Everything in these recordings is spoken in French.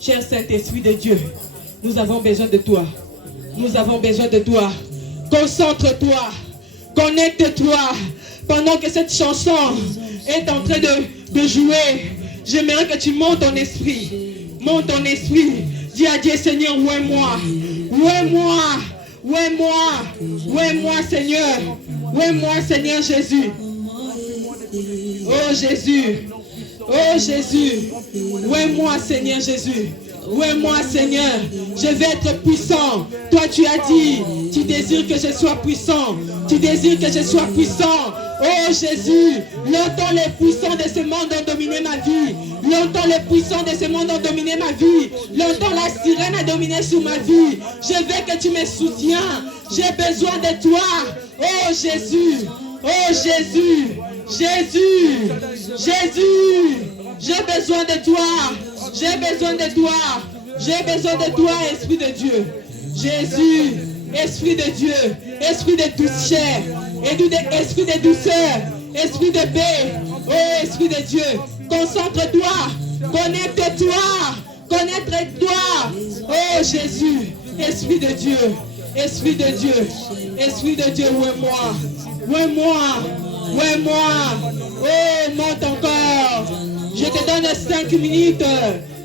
Cher Saint-Esprit de Dieu, nous avons besoin de toi. Nous avons besoin de toi. Concentre-toi. Connecte-toi. Pendant que cette chanson est en train de jouer, j'aimerais que tu montes ton esprit. Monte ton esprit. Dis à Dieu, Seigneur, où est moi? Où est moi? Où est moi? Où est moi, Seigneur? Où est moi, Seigneur Jésus? Oh Jésus. Oh Jésus. Où est moi, Seigneur Jésus? Où est moi, Seigneur? Je vais être puissant. Toi, tu as dit, tu désires que je sois puissant. Tu désires que je sois puissant. Oh Jésus, longtemps les puissants de ce monde ont dominé ma vie. Longtemps les puissants de ce monde ont dominé ma vie. Longtemps la sirène a dominé sur ma vie. Je veux que tu me soutiens. J'ai besoin de toi. Oh Jésus. Oh Jésus. Jésus. Jésus. J'ai besoin de toi. J'ai besoin de toi. J'ai besoin de toi, Esprit de Dieu. Jésus. Esprit de Dieu. Esprit de douceur. Esprit de douceur. Esprit de paix. Oh Esprit de Dieu. Concentre-toi. Connecte-toi. Connecte-toi. Oh Jésus. Esprit de Dieu. Esprit de Dieu. Esprit de Dieu, où est moi? Où est moi? Où est moi? Oh, monte encore. Je te donne 5 minutes.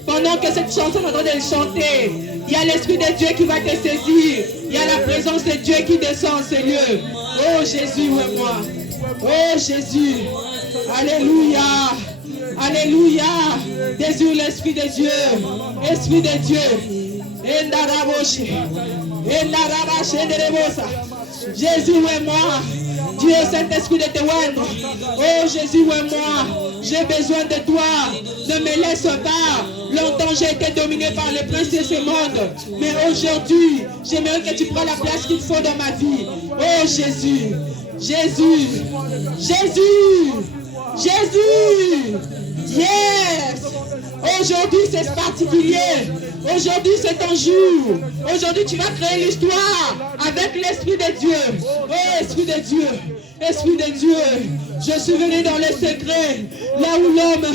Pendant que cette chanson est en train de chanter, il y a l'Esprit de Dieu qui va te saisir. Il y a la présence de Dieu qui descend en ces lieux. Oh Jésus, où est moi? Oh Jésus. Alléluia. Alléluia. Désire l'Esprit de Dieu. Esprit de Dieu. Jésus, où est moi? Dieu, Saint-Esprit de te oindre. Oh Jésus, où est moi? J'ai besoin de toi. Ne me laisse pas. Longtemps j'ai été dominé par les princes de ce monde. Mais aujourd'hui, j'aimerais que tu prennes la place qu'il faut dans ma vie. Oh Jésus. Jésus. Jésus. Jésus. Yes. Aujourd'hui c'est particulier. Aujourd'hui c'est ton jour. Aujourd'hui tu vas créer l'histoire avec l'Esprit de Dieu. Oh Esprit de Dieu. Esprit de Dieu. Je suis venu dans les secrets, là où l'homme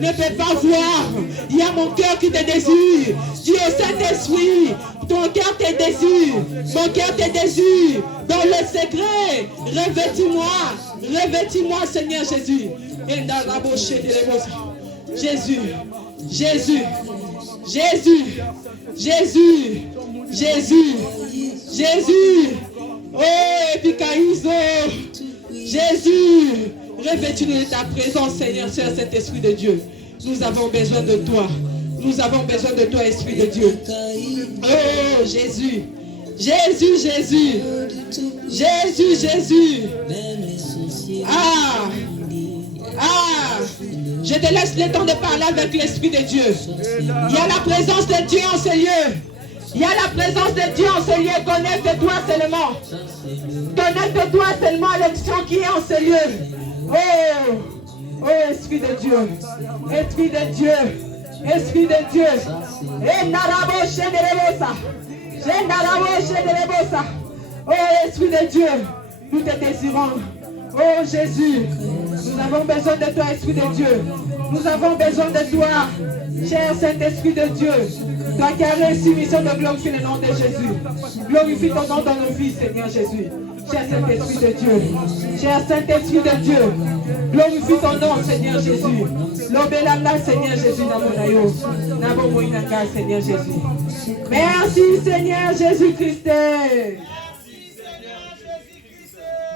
ne peut pas voir. Il y a mon cœur qui te désire. Dis au Saint-Esprit, ton cœur te désire. Mon cœur te désire. Dans le secret, revêtis-moi. Revêtis-moi, Seigneur Jésus. Et dans la bouche de Jésus. Jésus. Jésus. Jésus. Jésus. Jésus. Oh, Epikaïso. Jésus. Revêtis-nous de ta présence, Seigneur, sur cet Esprit de Dieu. Nous avons besoin de toi. Nous avons besoin de toi, Esprit de Dieu. Oh, Jésus. Jésus, Jésus. Jésus, Jésus. Ah. Ah. Je te laisse le temps de parler avec l'Esprit de Dieu. Il y a la présence de Dieu en ce lieu. Il y a la présence de Dieu en ce lieu. Connecte-toi seulement. Connecte-toi seulement à l'onction qui est en ce lieu. Oh, oh Esprit de Dieu. Esprit de Dieu. Esprit de Dieu. Oh Esprit de Dieu. Nous te désirons. Oh Jésus. Nous avons besoin de toi, Esprit de Dieu. Nous avons besoin de toi, cher Saint-Esprit de Dieu. Toi qui as réussi mission de glorifier le nom de Jésus. Glorifie ton nom dans nos vies, Seigneur Jésus. Cher Saint-Esprit de Dieu. Cher Saint-Esprit de Dieu. Glorifie ton nom, Seigneur Jésus. L'obélanga, Seigneur Jésus, Nabonayo. Nabomoinanga, Seigneur Jésus. Merci, Seigneur Jésus-Christ.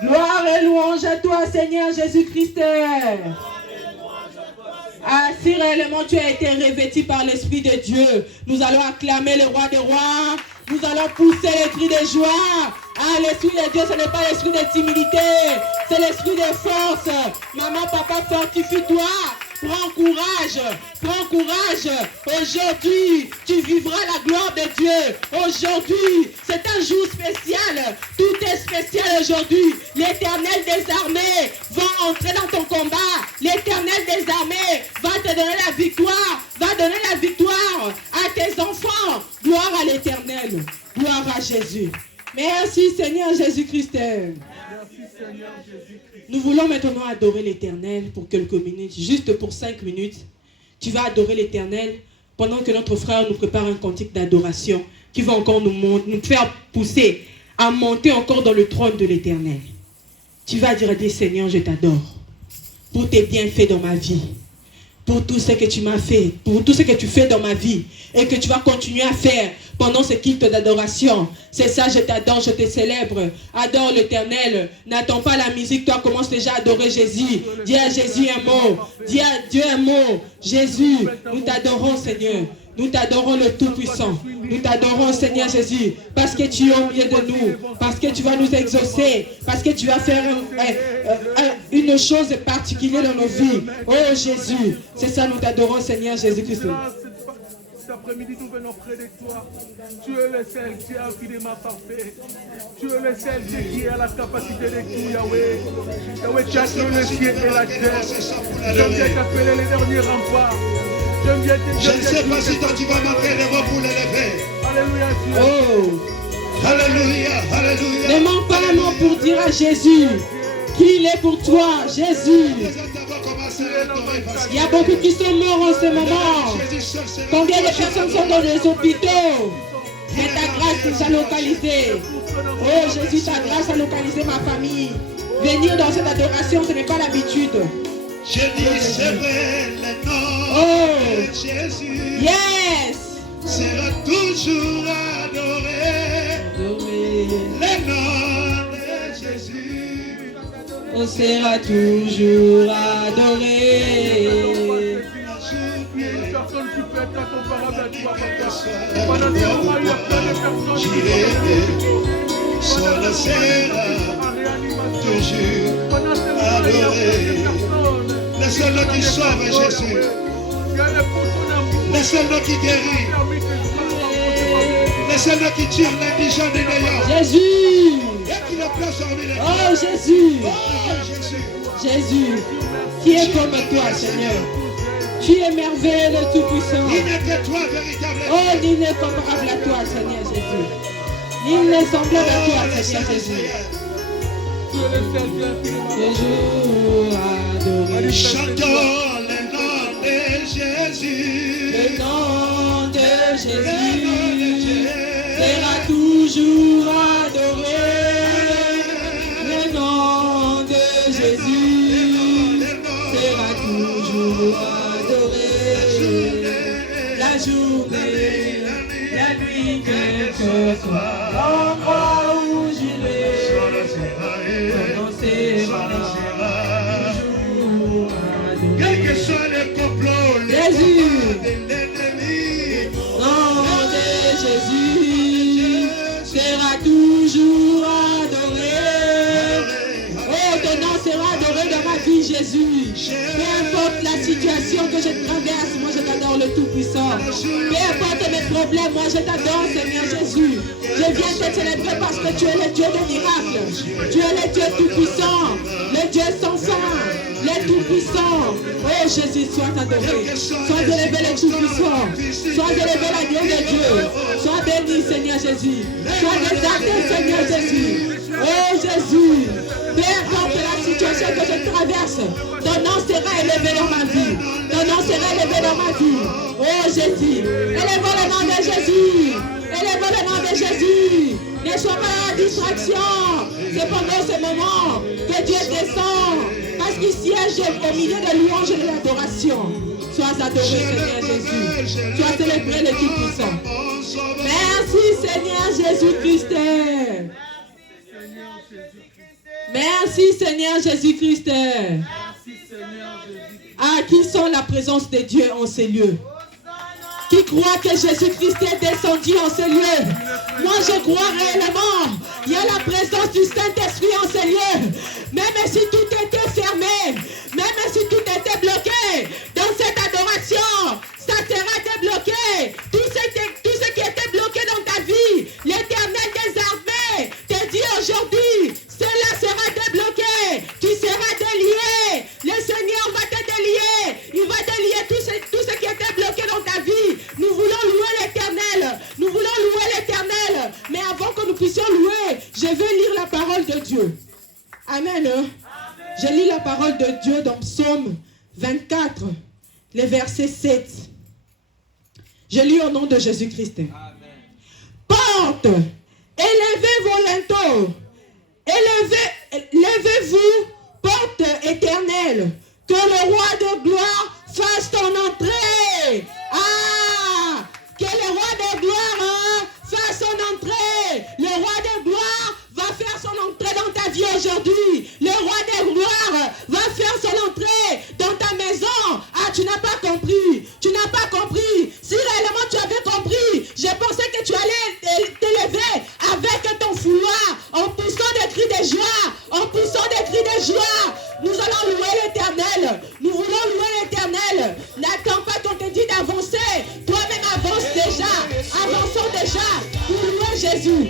Gloire et louange à toi, Seigneur Jésus-Christ. Ah, si réellement tu as été revêtu par l'Esprit de Dieu, nous allons acclamer le roi des rois. Nous allons pousser les cris de joie. Ah, l'Esprit de Dieu, ce n'est pas l'esprit de timidité, c'est l'esprit de force. Maman, papa, fortifie-toi. Prends courage, prends courage. Aujourd'hui, tu vivras la gloire de Dieu. Aujourd'hui, c'est un jour spécial. Tout est spécial aujourd'hui. L'Éternel des armées va entrer dans ton combat. L'Éternel des armées va te donner la victoire. Va donner la victoire à tes enfants. Gloire à l'Éternel. Gloire à Jésus. Merci Seigneur Jésus-Christ. Nous voulons maintenant adorer l'Éternel pour quelques minutes, juste pour 5 minutes. Tu vas adorer l'Éternel pendant que notre frère nous prépare un cantique d'adoration qui va encore nous faire pousser à monter encore dans le trône de l'Éternel. Tu vas dire à Dieu, Seigneur, je t'adore pour tes bienfaits dans ma vie, pour tout ce que tu m'as fait, pour tout ce que tu fais dans ma vie et que tu vas continuer à faire pendant ce culte d'adoration. C'est ça, je t'adore, je te célèbre. Adore l'Éternel. N'attends pas la musique, toi commence déjà à adorer Jésus. Dis à Jésus un mot. Dis à Dieu un mot. Jésus, nous t'adorons, Seigneur. Nous t'adorons le Tout-Puissant. Nous t'adorons, Seigneur Jésus, parce que tu es au milieu de nous, parce que tu vas nous exaucer, parce que tu vas faire une chose particulière dans nos vies. Oh Jésus, c'est ça, nous t'adorons, Seigneur Jésus-Christ. Cet après-midi, nous venons près de toi. Tu es le seul qui est infiniment parfait. Tu es le seul qui a la capacité de tout, Yahweh. Yahweh, tu as créé le ciel et la terre. J'aime bien t'appeler les derniers remparts. Je ne sais pas si toi tu vas manquer les mots pour l'élever. Alléluia, Dieu. Oh. Alléluia, alléluia. Ne manque pas un mot pour dire à Jésus qu'il est pour toi, Jésus. Il y a beaucoup qui sont morts en ce moment. Combien de personnes sont dans les hôpitaux? Mais ta grâce nous a localisé. Oh Jésus, ta grâce a localisé ma famille. Venir dans cette adoration, ce n'est pas l'habitude. Je dis, c'est vrai, le nom de Jésus. Yes. Sera toujours adoré. Le nom de Jésus. On sera toujours adoré. Personne qui peut être comparable à toi, papa. Pendant ce moment, il y a plein de personnes qui Son nom sera toujours adoré. Le seul nom qui sauve, Jésus. Le seul nom qui guérit. Le seul nom qui tire l'indigent des meilleurs. Jésus. Et qui le place en milieu. Oh Jésus. Oh Jésus. Jésus. Qui est comme toi, Seigneur. Tu es merveilleux, le Tout-Puissant. Il n'est que toi, véritablement. Oh, nul n'est comparable à toi, Seigneur Jésus. Nul n'est semblable à toi, Seigneur Jésus. Toujours adoré. Chantons le nom de Jésus. Le nom de Jésus sera toujours adoré. Le nom de Jésus sera toujours adoré. La journée, la nuit, quel que soit l'endroit où j'irai. Quel que soit le complot, Jésus, l'ennemi, nom de Jésus sera toujours adoré. Oh, ton nom sera adoré dans ma vie, Jésus. Peu importe la situation que je traverse, moi je t'adore le Tout-Puissant. Peu importe mes problèmes, moi je t'adore, Seigneur Jésus. Je viens te célébrer parce que tu es le Dieu des miracles. Tu es le Dieu Tout-Puissant, le Dieu sans fin, le Tout-Puissant. Oh Jésus, sois adoré. Sois élevé le Tout-Puissant. Sois élevé l'agneau de Dieu. Sois béni, Seigneur Jésus. Sois exalté, Seigneur Jésus. Oh Jésus, peu importe la situation que je traverse, ton nom sera élevé dans ma vie. Ton nom sera élevé dans ma vie. Oh Jésus, élevons le nom de Jésus. Élevons le nom de Jésus. Ne sois pas la distraction. C'est pendant ce moment que Dieu descend. Parce qu'il siège au milieu de louanges et de l'adoration. Sois adoré, Seigneur Jésus. Sois célébré le Tout-Puissant. Merci, Seigneur Jésus-Christ. Merci, Seigneur Jésus-Christ. Ah, qui sont la présence de Dieu en ces lieux? Qui croit que Jésus-Christ est descendu en ces lieux? Moi, je crois réellement. Il y a la présence du Saint-Esprit en ces lieux. Même si tout était fermé, même si tout était bloqué, dans cette adoration, ça sera débloqué. Tout ce qui était bloqué dans ta vie, l'Éternel des armées te dit aujourd'hui, cela sera débloqué. Tu seras délié. Le Seigneur va te délier. Il va délier tout ce qui était bloqué dans ta vie. Nous voulons louer l'Éternel. Nous voulons louer l'Éternel. Mais avant que nous puissions louer, je vais lire la parole de Dieu. Amen. Je lis la parole de Dieu dans Psaume 24, le verset 7. Je lis au nom de Jésus-Christ. Porte, élevez vos linteaux. Levez-vous, porte éternelle. Que le roi de gloire fasse ton entrée. Ah! Que le roi de gloire fasse son entrée. Le roi de gloire va faire son entrée dans ta vie aujourd'hui. Le roi de gloire va faire son entrée dans ta maison. Ah, tu n'as pas compris. Tu n'as pas compris. Si réellement tu avais compris, je pensais que tu allais t'élever avec ton fouloir, en poussant des cris de joie, en poussant des cris de joie. Nous allons louer l'Éternel. Nous voulons louer l'Éternel. N'attends pas qu'on te dise d'avancer. Toi-même avance déjà. Avançons déjà pour louer Jésus.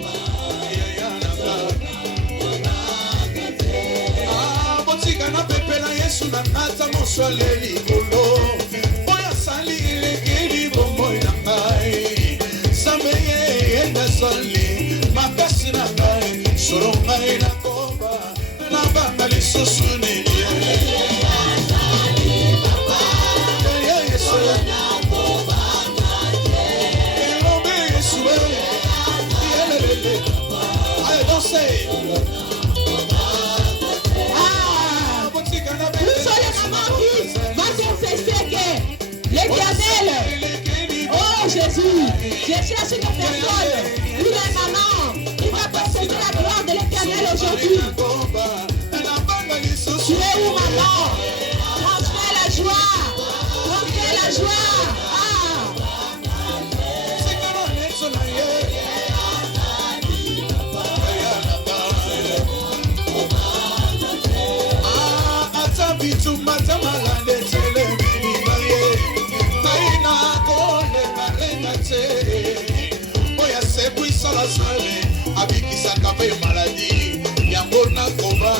L'Éternel, oh Jésus, je cherche une personne, une maman, qui va posséder la gloire de l'Éternel aujourd'hui. Tu es où, maman? Transmets la joie, transmets la joie. maladie, yango na koma,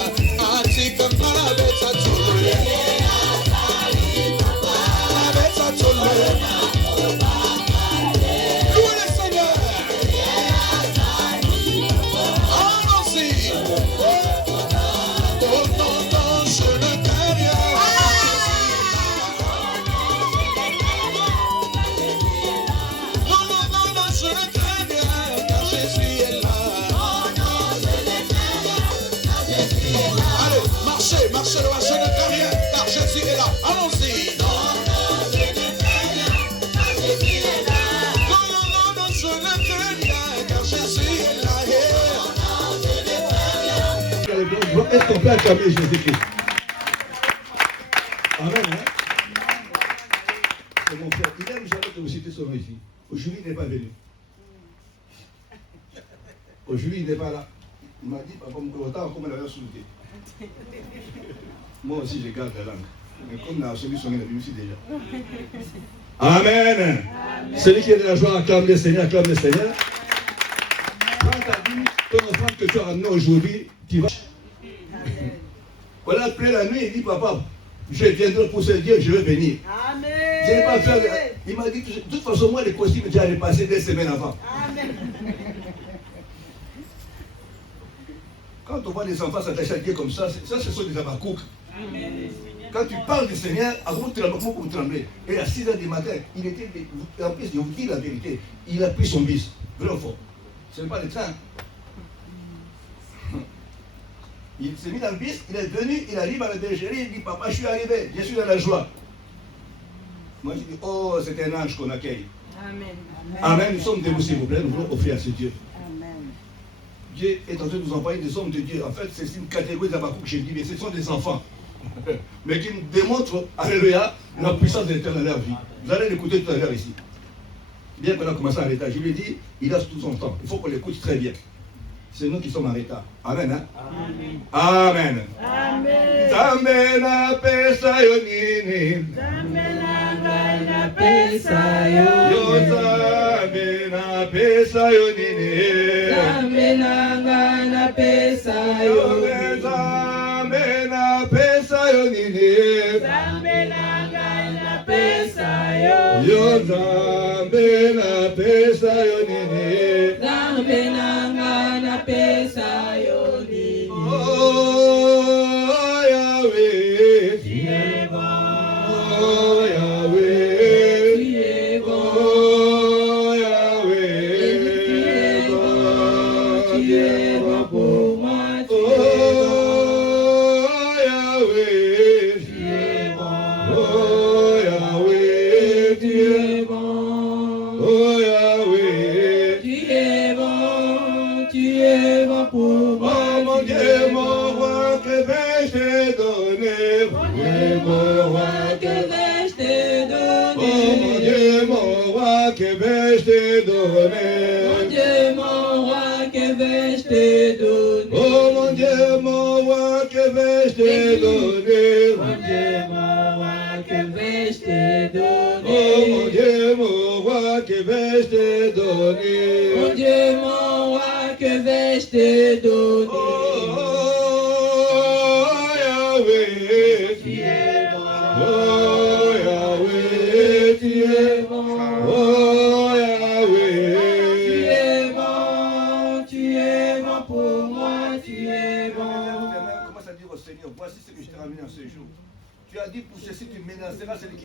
atika ngala betsa tole. Betsa tole. Louez le Seigneur. Allons-y. Oh non, non, je ne t'aime rien. Non, non, non, non, je ne t'aime rien, car Jésus est là. Marchez, marchez, je ne crains rien, car Jésus est là. Allons-y. Non, non, je ne crains rien, car Jésus est là. Non, non, non, je ne crains rien, car Jésus est là. Non, non, je ne crains rien. Est-ce qu'on peut acclamer Jésus-Christ? Amen, hein? C'est mon frère. Il aime jamais que vous citez son nom ici. Aujourd'hui, il n'est pas venu. Aujourd'hui, il n'est pas là. Il m'a dit, papa, autant comme elle avait soulevé. Moi aussi, je garde la langue. Mais comme la celui son est ici déjà. Amen. Amen. Celui qui est de la joie, acclame le Seigneur, acclame le Seigneur. Quand tu as dit ton enfant que tu as ramené aujourd'hui, tu vas. Voilà, après la nuit, il dit, papa, je viendrai pour ce Dieu, je vais venir. Amen. Je n'ai pas fait. Il m'a dit, de toute façon, moi, les costumes, j'allais passer des semaines avant. Amen. Quand on voit les enfants s'attacher à Dieu comme ça, ce sont des abakouk. Quand tu parles du Seigneur, à vous trembler. Et à 6h du matin, il était. En plus, je vous dis la vérité, il a pris son bus. Vrai ou faux? Ce n'est pas le train. Il s'est mis dans le bus, il est venu, il arrive à la bergerie, il dit, papa, je suis arrivé, je suis dans la joie. Moi, je dis, oh, c'est un ange qu'on accueille. Amen. Amen. Nous sommes debout, s'il vous plaît, nous voulons offrir à ce Dieu. Dieu est en train de nous envoyer des hommes de Dieu. En fait, c'est une catégorie d'Abakouk que j'ai dit, mais ce sont des enfants. Mais qui nous démontrent, alléluia, la puissance de l'Éternel dans leur vie. Vous allez l'écouter tout à l'heure ici. Bien qu'on a commencé en retard, je lui ai dit, il a tout son temps. Il faut qu'on l'écoute très bien. C'est nous qui sommes en retard. Amen. Hein? Amen. Amen. Amen. Oh, Yahweh, tu es bon. roi, que vais-je te donner? Mon Dieu, mon roi, que vais-je te donner? Oh mon Dieu, mon roi, que vais-je te donner? Mon Dieu, mon roi, que vais-je te donner? Oh mon Dieu, mon roi, que vais-je te donner? Mon Dieu, mon roi, que vais-je te donner? Oh Yahweh, Tu es bon. oh Yahweh, Tu es bon. oh Tu Yahweh. es bon. Tu es bon pour moi. Tu es bon. Commence à dire au Seigneur, voici ce que je t'ai ramené en ce jour. Tu as dit pour ceci tu menaceras celui qui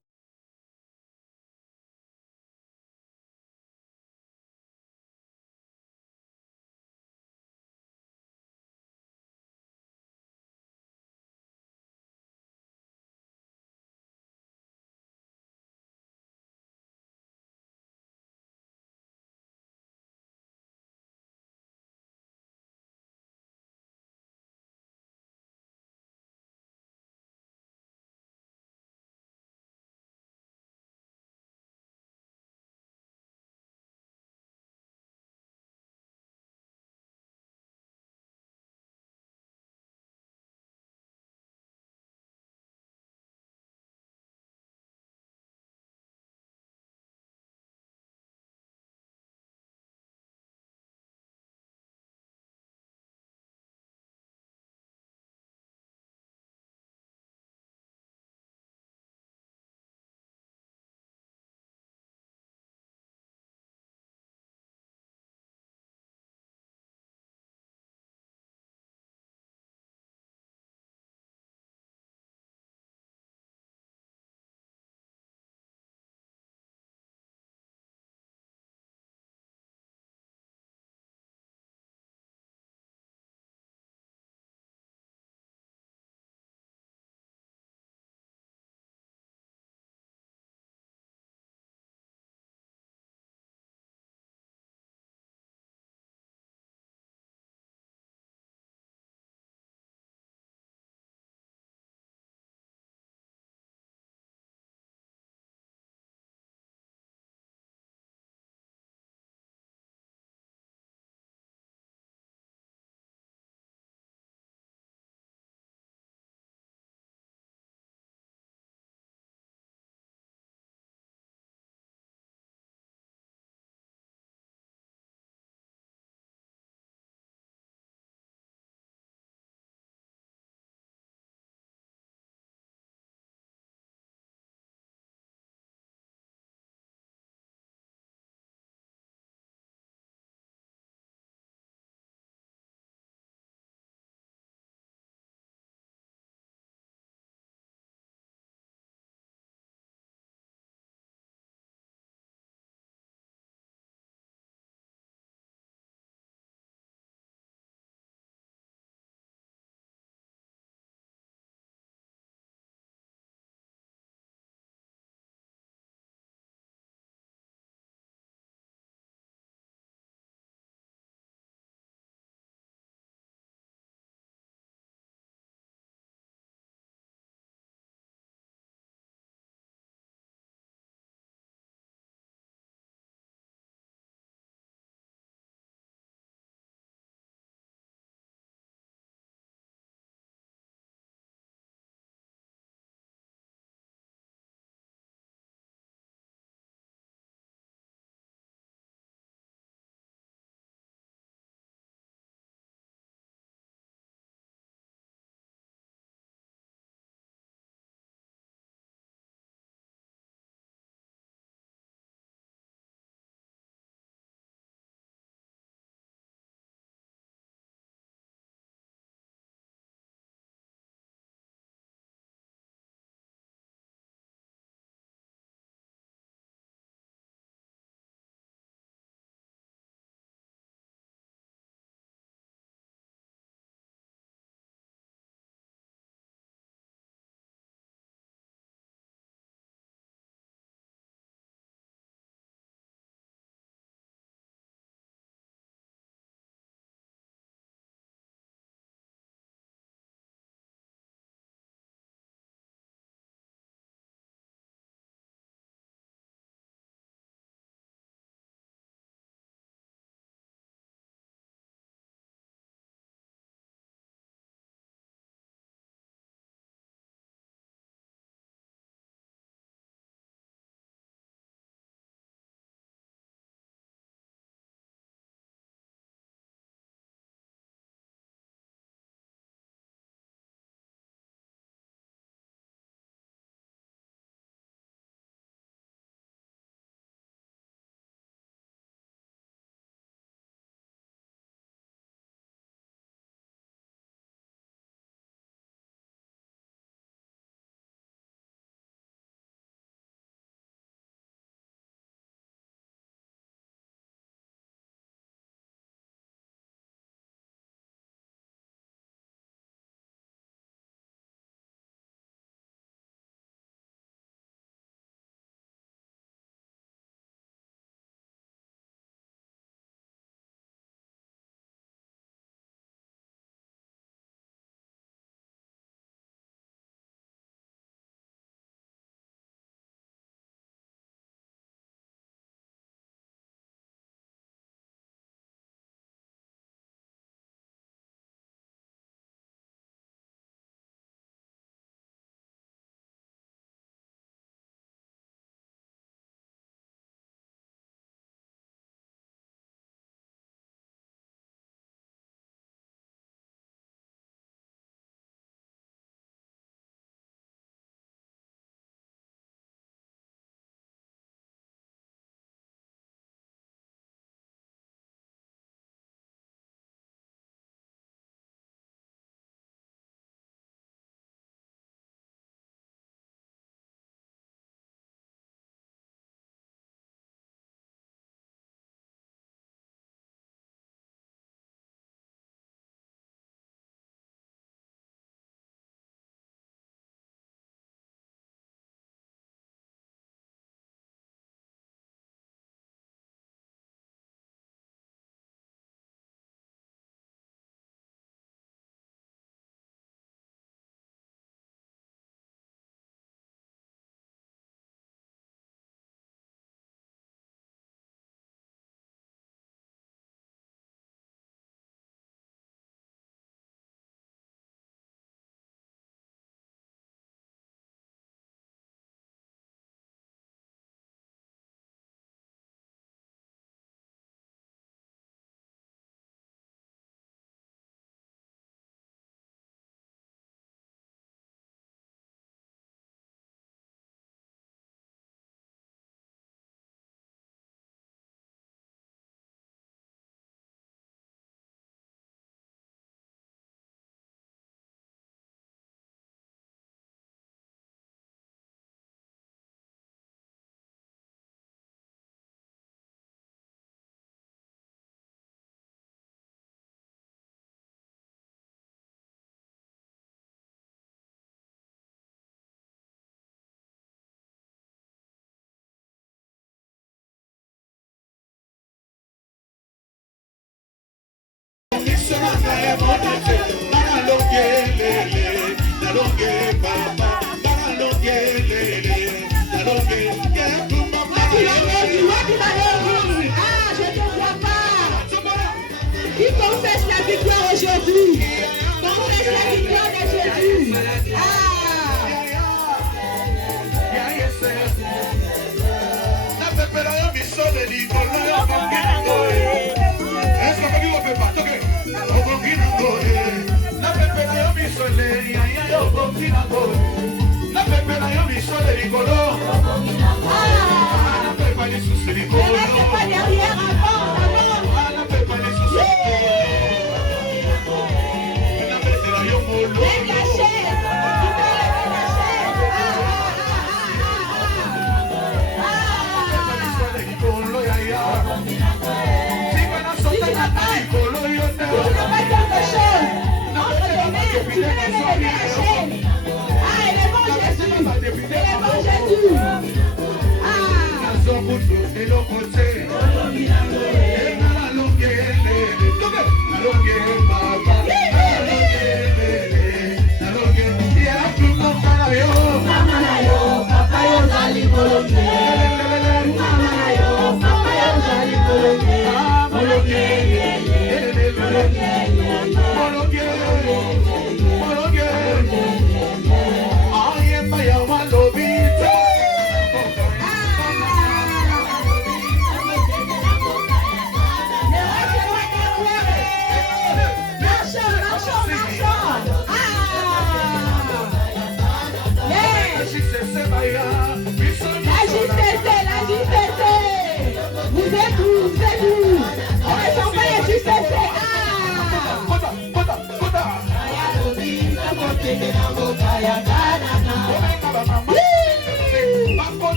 Hallelujah.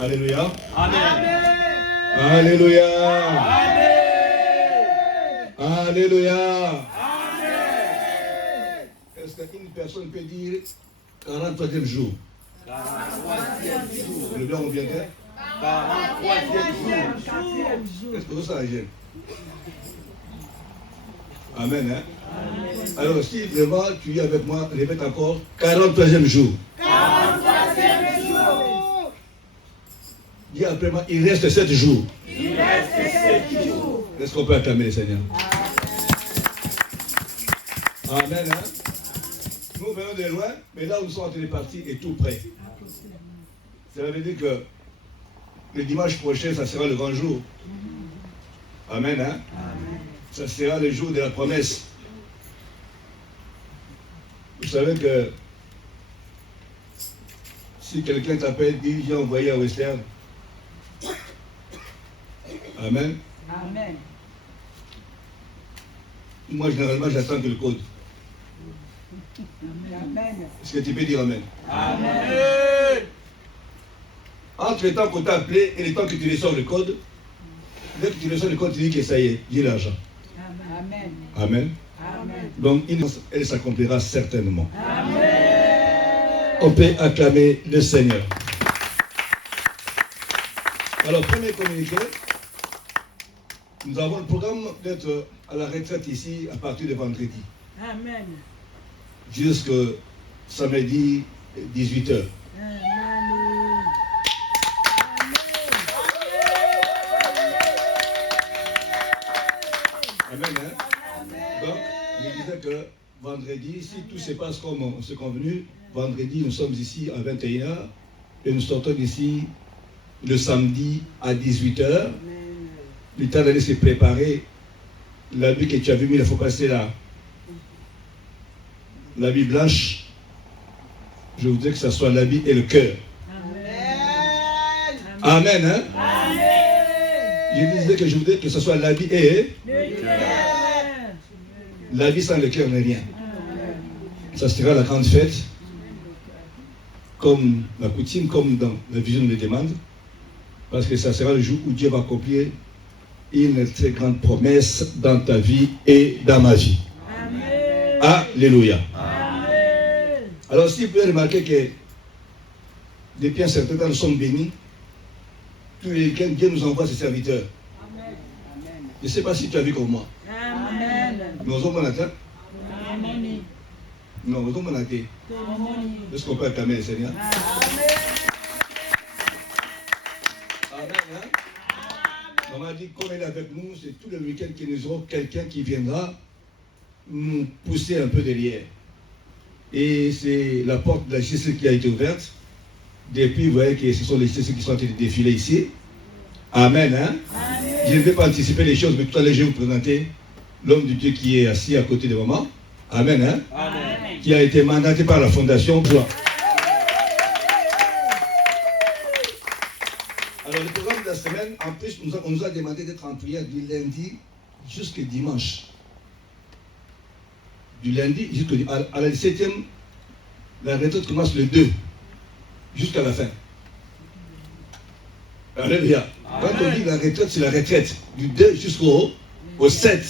Alléluia. Amen. Alléluia. Amen. Alléluia. Amen. Est-ce qu'une personne peut dire 43e jour? 43e jour. Le blanc, on vient de 43e jour. Est-ce que vous savez? Amen. Hein? Alors, si vraiment tu es avec moi, répète encore 43e jour. 43e jour. Dis après moi, il reste 7 jours. Il reste 7 jours. Est-ce qu'on peut acclamer le Seigneur? Amen. Hein? Nous venons de loin, mais là où nous sommes en train de partir est tout près. Ça veut dire que le dimanche prochain, ça sera le grand jour. Amen. Hein? Ça sera le jour de la promesse. Vous savez que si quelqu'un t'appelle, dit j'ai envoyé à Western. Amen. Amen. Moi, généralement, j'attends que le code. Amen. Est-ce que tu peux dire Amen? Amen. Entre le temps qu'on t'a appelé et le temps que tu reçois le code, dès que tu reçois le code, tu dis que ça y est, j'ai l'argent. Amen. Amen. Amen. Donc, elle s'accomplira certainement. Amen. On peut acclamer le Seigneur. Alors, premier communiqué, nous avons le programme d'être à la retraite ici à partir de vendredi. Amen. Jusqu'à samedi 18h. Amen. Hein? Donc, je disais que vendredi, si tout se passe comme on s'est convenu, vendredi, nous sommes ici à 21h et nous sortons d'ici le samedi à 18h. Le temps d'aller se préparer. L'habit que tu as vu, il faut passer là. L'habit blanche, je voudrais que ce soit l'habit et le cœur. Amen. Hein? Je disais que je voudrais que ce soit l'habit et la vie sans le cœur n'est rien. Ça sera la grande fête, comme la coutume, comme dans la vision nous le demande, parce que ça sera le jour où Dieu va accomplir une très grande promesse dans ta vie et dans ma vie. Alléluia. Alors, si vous pouvez remarquer que depuis un certain temps, nous sommes bénis, tous les week-ends, Dieu nous envoie ses serviteurs. Je ne sais pas si tu as vu comme moi. Nous avons mon atteint. Nous avons mon atteint. Est-ce qu'on peut acclamer le Seigneur? Amen. Hein? On m'a dit, comme elle est avec nous, c'est tous les week-ends que nous aurons quelqu'un qui viendra nous pousser un peu derrière. Et c'est la porte de la JC qui a été ouverte. Depuis, vous voyez que ce sont les JC qui sont en train de défiler ici. Amen. Hein? Je ne vais pas anticiper les choses, mais tout à l'heure, je vais vous présenter l'homme de Dieu qui est assis à côté de maman. Amen. Hein? Amen. Qui a été mandaté par la Fondation pour... Alors, le programme de la semaine, en plus, on nous a demandé d'être en prière du lundi jusqu'au dimanche. Du lundi jusqu'au dimanche. À la 17e, la retraite commence le 2 jusqu'à la fin. Alléluia. Quand on dit la retraite, c'est la retraite du 2 jusqu'au 7.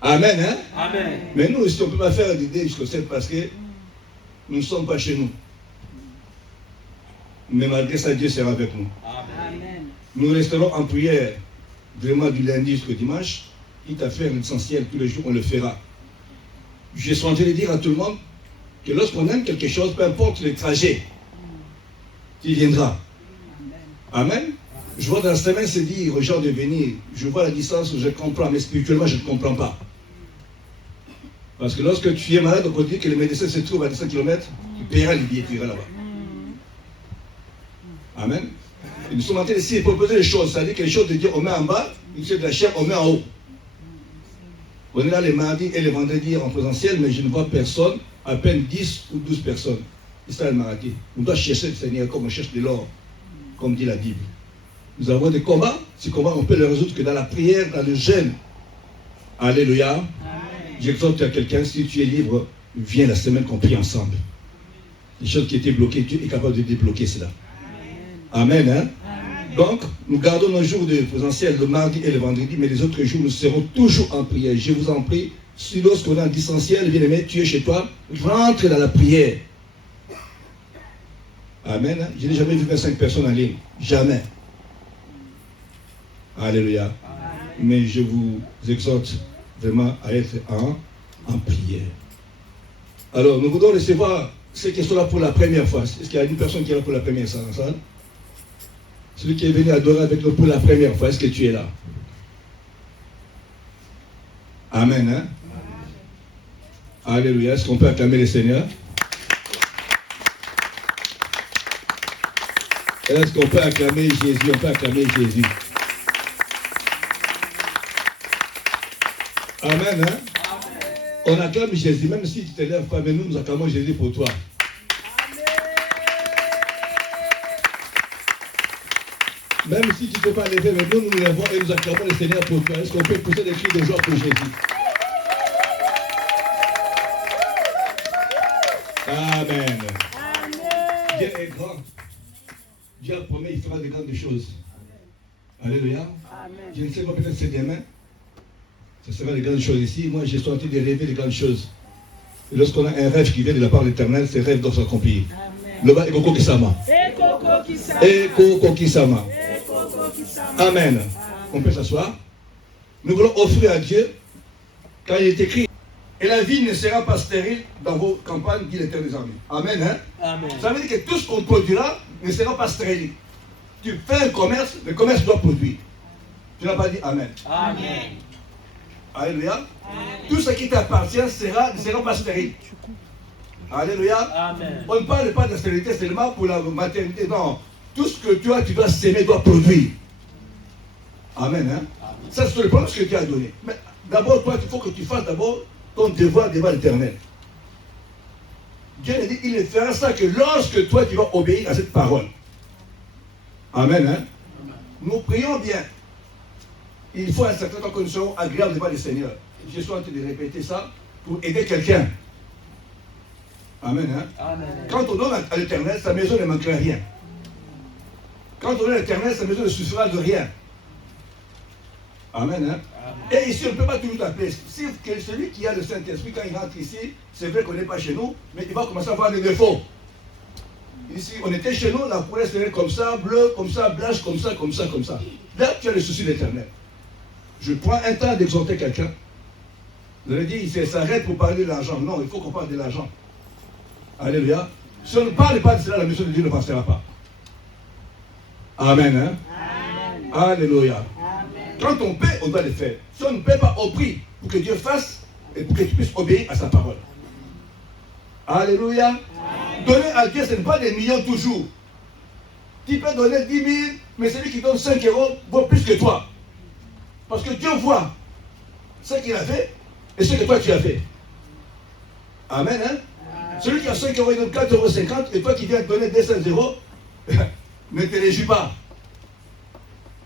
Amen. Hein? Amen. Mais nous aussi, on ne peut pas faire du 2 jusqu'au 7 parce que nous ne sommes pas chez nous. Mais malgré ça, Dieu sera avec nous. Amen. Nous resterons en prière vraiment du lundi jusqu'au dimanche. Quitte à faire l'essentiel tous les jours, on le fera. Je suis en train de dire à tout le monde que lorsqu'on aime quelque chose, peu importe le trajet, tu viendras. Amen. Je vois dans la semaine se dire aux gens de venir. Je vois la distance où je comprends, mais spirituellement, je ne comprends pas. Parce que lorsque tu es malade, on dit que le médecin se trouve à 200 km, tu paieras les billets, tu iras là-bas. Amen. Et nous sommes en train de proposer les choses, c'est-à-dire que les choses de Dieu, on met en bas, une chose de la chair, on met en haut. On est là les mardis et les vendredis en présentiel, mais je ne vois personne, à peine 10 ou 12 personnes. C'est ça le marathon. On doit chercher le Seigneur comme on cherche de l'or, comme dit la Bible. Nous avons des combats, ces combats on peut les résoudre que dans la prière, dans le jeûne. Alléluia. J'exhorte à quelqu'un, si tu es libre, viens la semaine qu'on prie ensemble. Les choses qui étaient bloquées, Dieu est capable de débloquer cela. Amen. Hein? Donc, nous gardons nos jours de présentiel le mardi et le vendredi, mais les autres jours, nous serons toujours en prière. Je vous en prie, si lorsqu'on est en distanciel, bien-aimé, tu es chez toi, rentre dans la prière. Amen. Hein? Je n'ai jamais vu 25 personnes en ligne. Jamais. Alléluia. Mais je vous exhorte vraiment à être en prière. Alors, nous voudrons recevoir ceux qui sont là pour la première fois. Est-ce qu'il y a une personne qui est là pour la première fois dans la salle? Celui qui est venu adorer avec nous pour la première fois, est-ce que tu es là? Amen. Hein? Alléluia. Est-ce qu'on peut acclamer le Seigneur? Est-ce qu'on peut acclamer Jésus? On peut acclamer Jésus. Amen. Hein? On acclame Jésus, même si tu ne te lèves pas, mais nous acclamons Jésus pour toi. Même si tu ne peux pas lever, mais nous nous lèvons et nous acclamons le Seigneur pour toi. Est-ce qu'on peut pousser des cris de joie pour Jésus? Amen. Dieu est grand. Dieu a promis, il fera de grandes choses. Alléluia. Je ne sais pas, peut-être c'est demain. Ce sera de grandes choses ici. Moi, j'ai senti de rêver de grandes choses. Et lorsqu'on a un rêve qui vient de la part de l'Éternel, ces rêves doivent s'accomplir. Le bas, Ekoko Kisama. Ekoko Kisama. Amen. On peut s'asseoir. Nous voulons offrir à Dieu, car il est écrit, et la vie ne sera pas stérile dans vos campagnes, dit l'Éternel des armées. Amen. Hein? Amen. Ça veut dire que tout ce qu'on produira ne sera pas stérile. Tu fais un commerce, le commerce doit produire. Tu n'as pas dit Amen. Amen. Alléluia. Amen. Tout ce qui t'appartient ne sera pas stérile. Alléluia. Amen. On ne parle pas de stérilité seulement pour la maternité. Non. Tout ce que tu as, tu dois s'aimer, doit produire. Amen. Hein? Amen. Ça, c'est le problème que Dieu a donné. Mais d'abord, toi, il faut que tu fasses d'abord ton devoir devant l'Éternel. Dieu a dit, il ne fera ça que lorsque toi, tu vas obéir à cette parole. Amen. Hein? Amen. Nous prions bien. Il faut un certain temps que nous soyons agréables devant le Seigneur. Je suis en train de répéter ça pour aider quelqu'un. Amen. Hein? Amen. Quand on donne à l'Éternel, sa maison ne manquera rien. Quand on donne à l'Éternel, sa maison ne suffira de rien. Amen. Hein? Amen. Et ici, on ne peut pas toujours t'appeler. Si celui qui a le Saint-Esprit, quand il rentre ici, c'est vrai qu'on n'est pas chez nous, mais il va commencer à avoir des défauts. Ici, on était chez nous, la couleur serait comme ça, bleu, comme ça, blanche, comme ça, comme ça, comme ça. Là, tu as le souci de l'Éternel. Je prends un temps d'exhorter quelqu'un. Vous avez dit, il s'arrête pour parler de l'argent. Non, il faut qu'on parle de l'argent. Alléluia. Si on ne parle pas de cela, la mission de Dieu ne passera pas. Amen. Hein? Amen. Alléluia. Amen. Quand on paie, on doit le faire. Si on ne paie pas, on prie pour que Dieu fasse et pour que tu puisses obéir à sa parole. Alléluia. Amen. Donner à Dieu, ce n'est pas des millions toujours. Tu peux donner 10 000, mais celui qui donne 5 euros vaut plus que toi. Parce que Dieu voit ce qu'il a fait et ce que toi tu as fait. Amen. Hein? Celui qui a 5 euros, il donne 4,50 euros, et toi qui viens de donner 200 euros, ne te réjouis pas.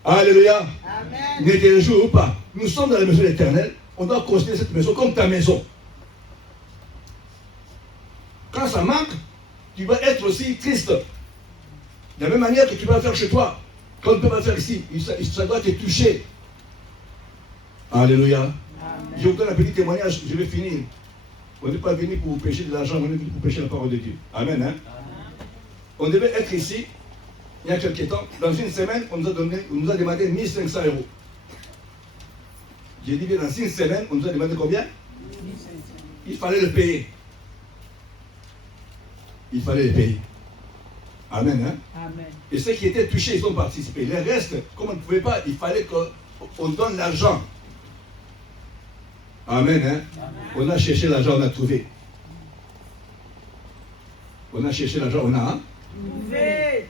Alléluia. Amen. Ne te réjouis pas. Nous sommes dans la maison de l'Éternel. On doit considérer cette maison comme ta maison. Quand ça manque, tu vas être aussi triste. De la même manière que tu vas faire chez toi. Quand tu ne peux pas faire ici, ça doit te toucher. Alléluia. Amen. Je vous donne un petit témoignage, je vais finir. On n'est pas venu pour pêcher de l'argent, on est venu pour pêcher la parole de Dieu. Amen. Hein? Amen. On devait être ici, il y a quelques temps. Dans une semaine, on nous a demandé 1500 euros. J'ai dit bien, dans une semaine, on nous a demandé combien? 1500. Il fallait le payer. Il fallait le payer. Amen. Hein? Amen. Et ceux qui étaient touchés, ils ont participé. Les restes, comme on ne pouvait pas, il fallait qu'on donne l'argent. Amen. Hein? Amen. On a cherché l'argent, on a trouvé. On a cherché l'argent, on a. Hein?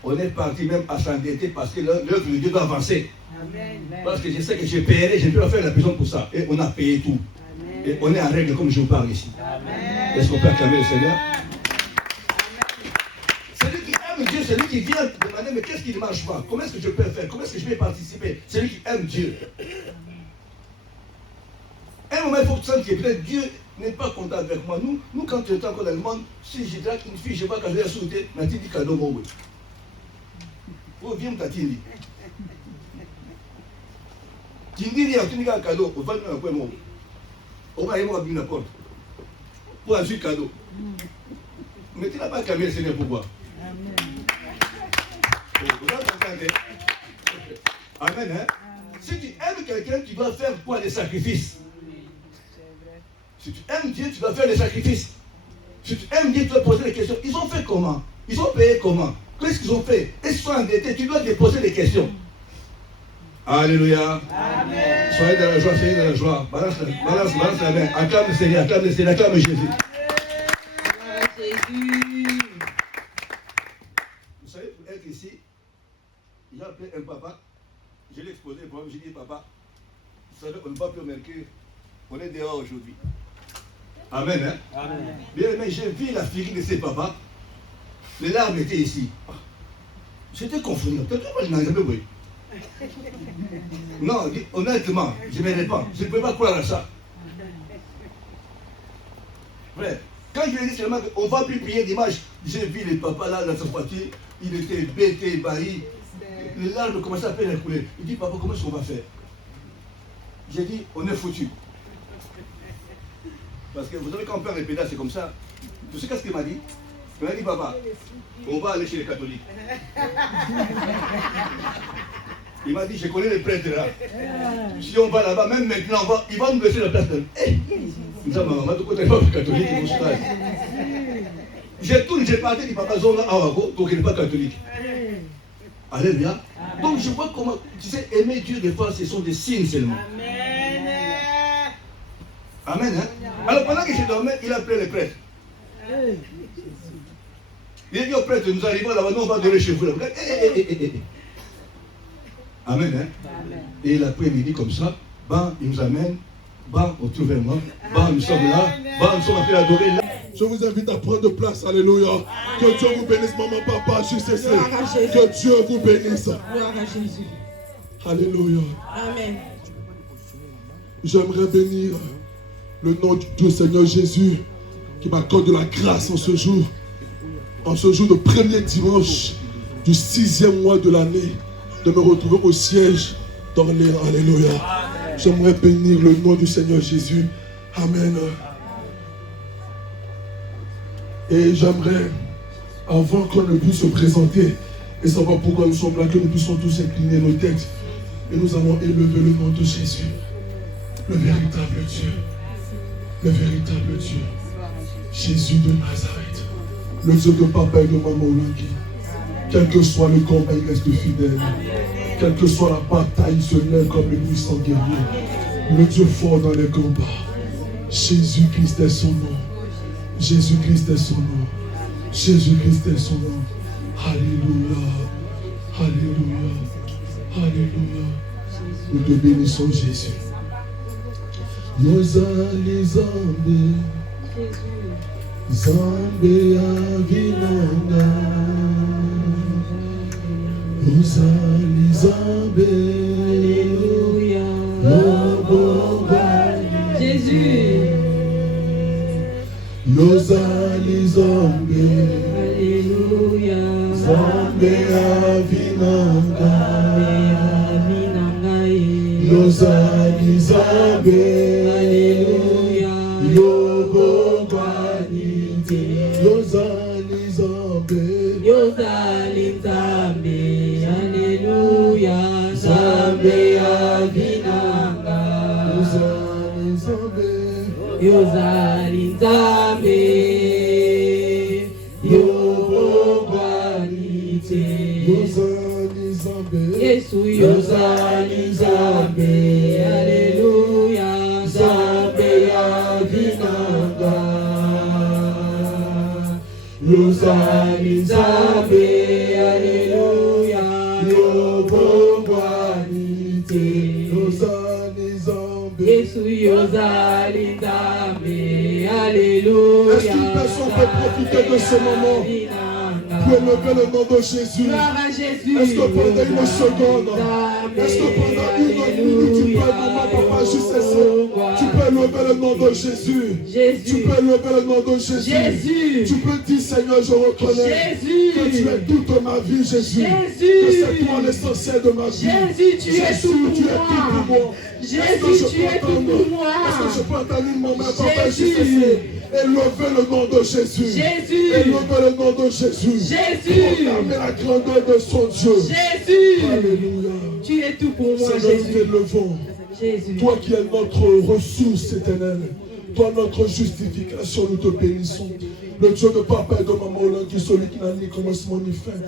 On est parti même à s'endetter parce que l'œuvre de Dieu doit avancer. Amen. Parce que je sais que je paierai, je ne peux pas faire la prison pour ça. Et on a payé tout. Amen. Et on est en règle comme je vous parle ici. Est-ce qu'on peut acclamer le Seigneur? Celui qui aime Dieu, celui qui vient demander, mais qu'est-ce qui ne marche pas? Comment est-ce que je peux faire? Comment est-ce que je vais participer? Celui qui aime Dieu. À un moment, il faut que tu sentes que peut-être Dieu n'est pas content avec moi. Nous quand tu es encore dans le monde, si je drague une fille, je vois que je vais la sauter, mais tu dis cadeau, moi, oui. Oh, viens, t'as tindi. Tindi, il y a un cadeau. On va nous un peu mon. On va aller abîmer la porte. Pour un cadeau. Mais tu n'as pas camé, Seigneur, pourquoi? Amen. Hein? Si tu aimes quelqu'un, tu dois faire quoi? Des sacrifices. Si tu aimes Dieu, tu dois faire des sacrifices. Si tu aimes Dieu, tu dois poser des questions. Ils ont fait comment? Ils ont payé comment? Qu'est-ce qu'ils ont fait? Est-ce qu'ils sont endettés? Tu dois te poser des questions. Alléluia. Amen. Soyez dans la joie, soyez dans la joie. Balance la main. Acclame le Seigneur, acclame le Seigneur, acclame Jésus. Vous savez, pour être ici, j'ai appelé un papa. Je l'ai exposé le problème. J'ai dit, papa, vous savez, on ne va plus remarquer. On est dehors aujourd'hui. Amen. Hein? Amen. Bien, mais j'ai vu la figure de ces papas. Les larmes étaient ici. J'étais confondu. Non, honnêtement, je ne me réponds. Je ne peux pas croire à ça. Frère, quand je lui ai dit seulement qu'on ne va plus prier dimanche, j'ai vu les papas là dans sa voiture, il était bêté, ébahi. Les larmes commençaient à peine à couler. Il dit, papa, comment est-ce qu'on va faire? J'ai dit, on est foutu. Parce que vous savez, quand on perd les pédales, c'est comme ça. Tu sais qu'est-ce qu'il m'a dit? Il m'a dit, papa, on va aller chez les catholiques. Il m'a dit, je connais les prêtres là. Si on va là-bas, même maintenant, il va nous laisser la place. Il dit, maman, de quoi tu n'es pas catholique? J'ai parlé du papa Zona Awago, donc il n'est pas catholique. Alléluia. Donc je vois comment, tu sais, aimer Dieu des fois, ce sont des signes seulement. Amen. Amen. Hein? Alors pendant que je dormais, il a appelé les prêtres. Il a dit aux prêtres, nous arrivons là-bas, nous on va donner chez vous. Amen. Hein? Amen. Et l'après-midi comme ça, ben, il nous amène, ben, on trouve moi, ben, nous sommes là, ben, nous sommes en train d'adorer là. Je vous invite à prendre place, alléluia. Que Dieu vous bénisse, maman, papa, juste ici. Que Dieu vous bénisse. Gloire à Jésus. Alléluia. Amen. J'aimerais bénir le nom du Seigneur Jésus qui m'accorde de la grâce en ce jour de premier dimanche du 6e mois de l'année, de me retrouver au siège d'Orléans. Alléluia. J'aimerais bénir le nom du Seigneur Jésus. Amen. Et j'aimerais, avant qu'on ne puisse se présenter et savoir pourquoi nous sommes là, que nous puissions tous incliner nos têtes et nous allons élever le nom de Jésus, le véritable Dieu, le véritable Dieu, Jésus de Nazareth, le Dieu de papa et de maman Olangui. Quel que soit le combat, il reste fidèle. Quelle que soit la bataille, il se lève comme le puissant guerrier. Le Dieu fort dans les combats. Jésus-Christ est son nom. Jésus-Christ est son nom. Jésus-Christ est son nom. Alléluia. Alléluia. Alléluia. Nous te bénissons, Jésus. Yozali Zambe. Zambe Avinanda. Yozali Zambe. Alléluia. Jésus. Yozali Zambe. Alléluia. Zambe Avinanga. Yozali Zambe. Alléluia. Yobogwanite. Yozali Zambe. Yozali Zambe. Alléluia. Zambe Avinanga. Yozali Zambe. Yozali Zambe. Yobogwanite. Yozali Zambe. Yesu Yozali Zambe. Alléluia. Zambe Avinanga. Yozali Zambe. Alléluia. Yobogwanite. Yozali Zambe. Yesu Yozali Zambe. Alléluia. Est-ce qu'une personne peut profiter de ce moment pour élever le nom de Jésus? Gloire à Jésus. Est-ce que pendant une seconde, est-ce que pendant une Tu peux, maman, papa, juste essayer. Tu peux lever le nom de Jésus. Tu peux lever le nom de Jésus. Tu peux dire, Seigneur, je reconnais que tu es toute ma vie, Jésus. Que c'est toi l'essentiel de ma vie. Jésus, tu es tout pour moi. Jésus, tu es tout pour moi. Est-ce que je peux entendre une maman, papa, juste essayer. Élevez le nom de Jésus. Élevez le nom de Jésus. Proclamez la grandeur de son Dieu. Alléluia. Tu es tout pour moi, Seigneur, nous Jésus. t'élevons. Toi qui es notre ressource éternelle. Toi, notre justification, nous te bénissons. Le Dieu de papa et de maman qui celui qui n'a ni commencement ni fin.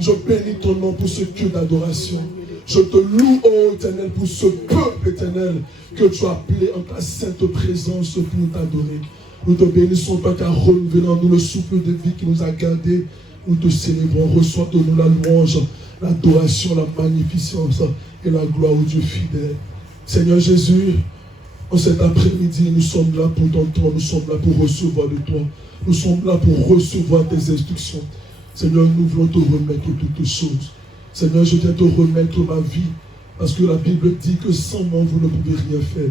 Je bénis ton nom pour ce Dieu d'adoration. Je te loue, ô éternel, pour ce peuple éternel que tu as appelé en ta sainte présence pour t'adorer. Nous te bénissons, toi qui as renouvelé en nous le souffle de vie qui nous a gardés. Nous te célébrons. Reçois de nous la louange, l'adoration, la magnificence et la gloire au Dieu fidèle. Seigneur Jésus, en cet après-midi, nous sommes là pour t'entendre, nous sommes là pour recevoir de toi. Nous sommes là pour recevoir tes instructions. Seigneur, nous voulons te remettre toutes choses. Seigneur, je viens te remettre ma vie, parce que la Bible dit que sans moi, vous ne pouvez rien faire.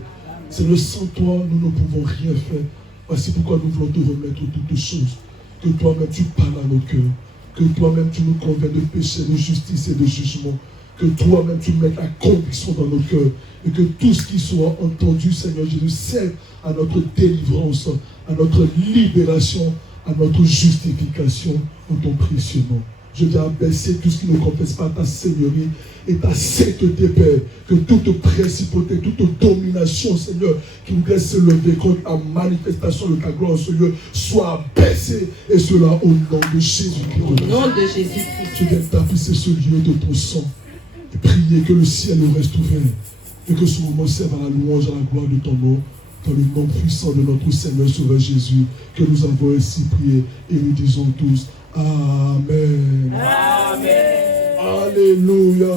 Seigneur, sans toi, nous ne pouvons rien faire. Voici pourquoi nous voulons te remettre toutes choses. Que toi-même, tu parles à nos cœurs. Que toi-même, tu nous convaincs de péché, de justice et de jugement. Que toi-même, tu mettes la conviction dans nos cœurs. Et que tout ce qui soit entendu, Seigneur Jésus, serve à notre délivrance, à notre libération, à notre justification en ton précieux nom. Je viens abaisser tout ce qui ne confesse pas ta seigneurie et ta sainteté, Père. Que toute principauté, toute domination, Seigneur, qui voudrait se lever contre la manifestation de ta gloire en ce lieu, soit abaissée. Et cela au nom de Jésus-Christ. Au nom de Jésus. Je viens tapisser ce lieu de ton sang et prier que le ciel reste ouvert et que ce moment serve à la louange, à la gloire de ton nom. Dans le nom puissant de notre Seigneur Sauveur Jésus, que nous avons ainsi prié et nous disons tous Amen. Amen. Alléluia.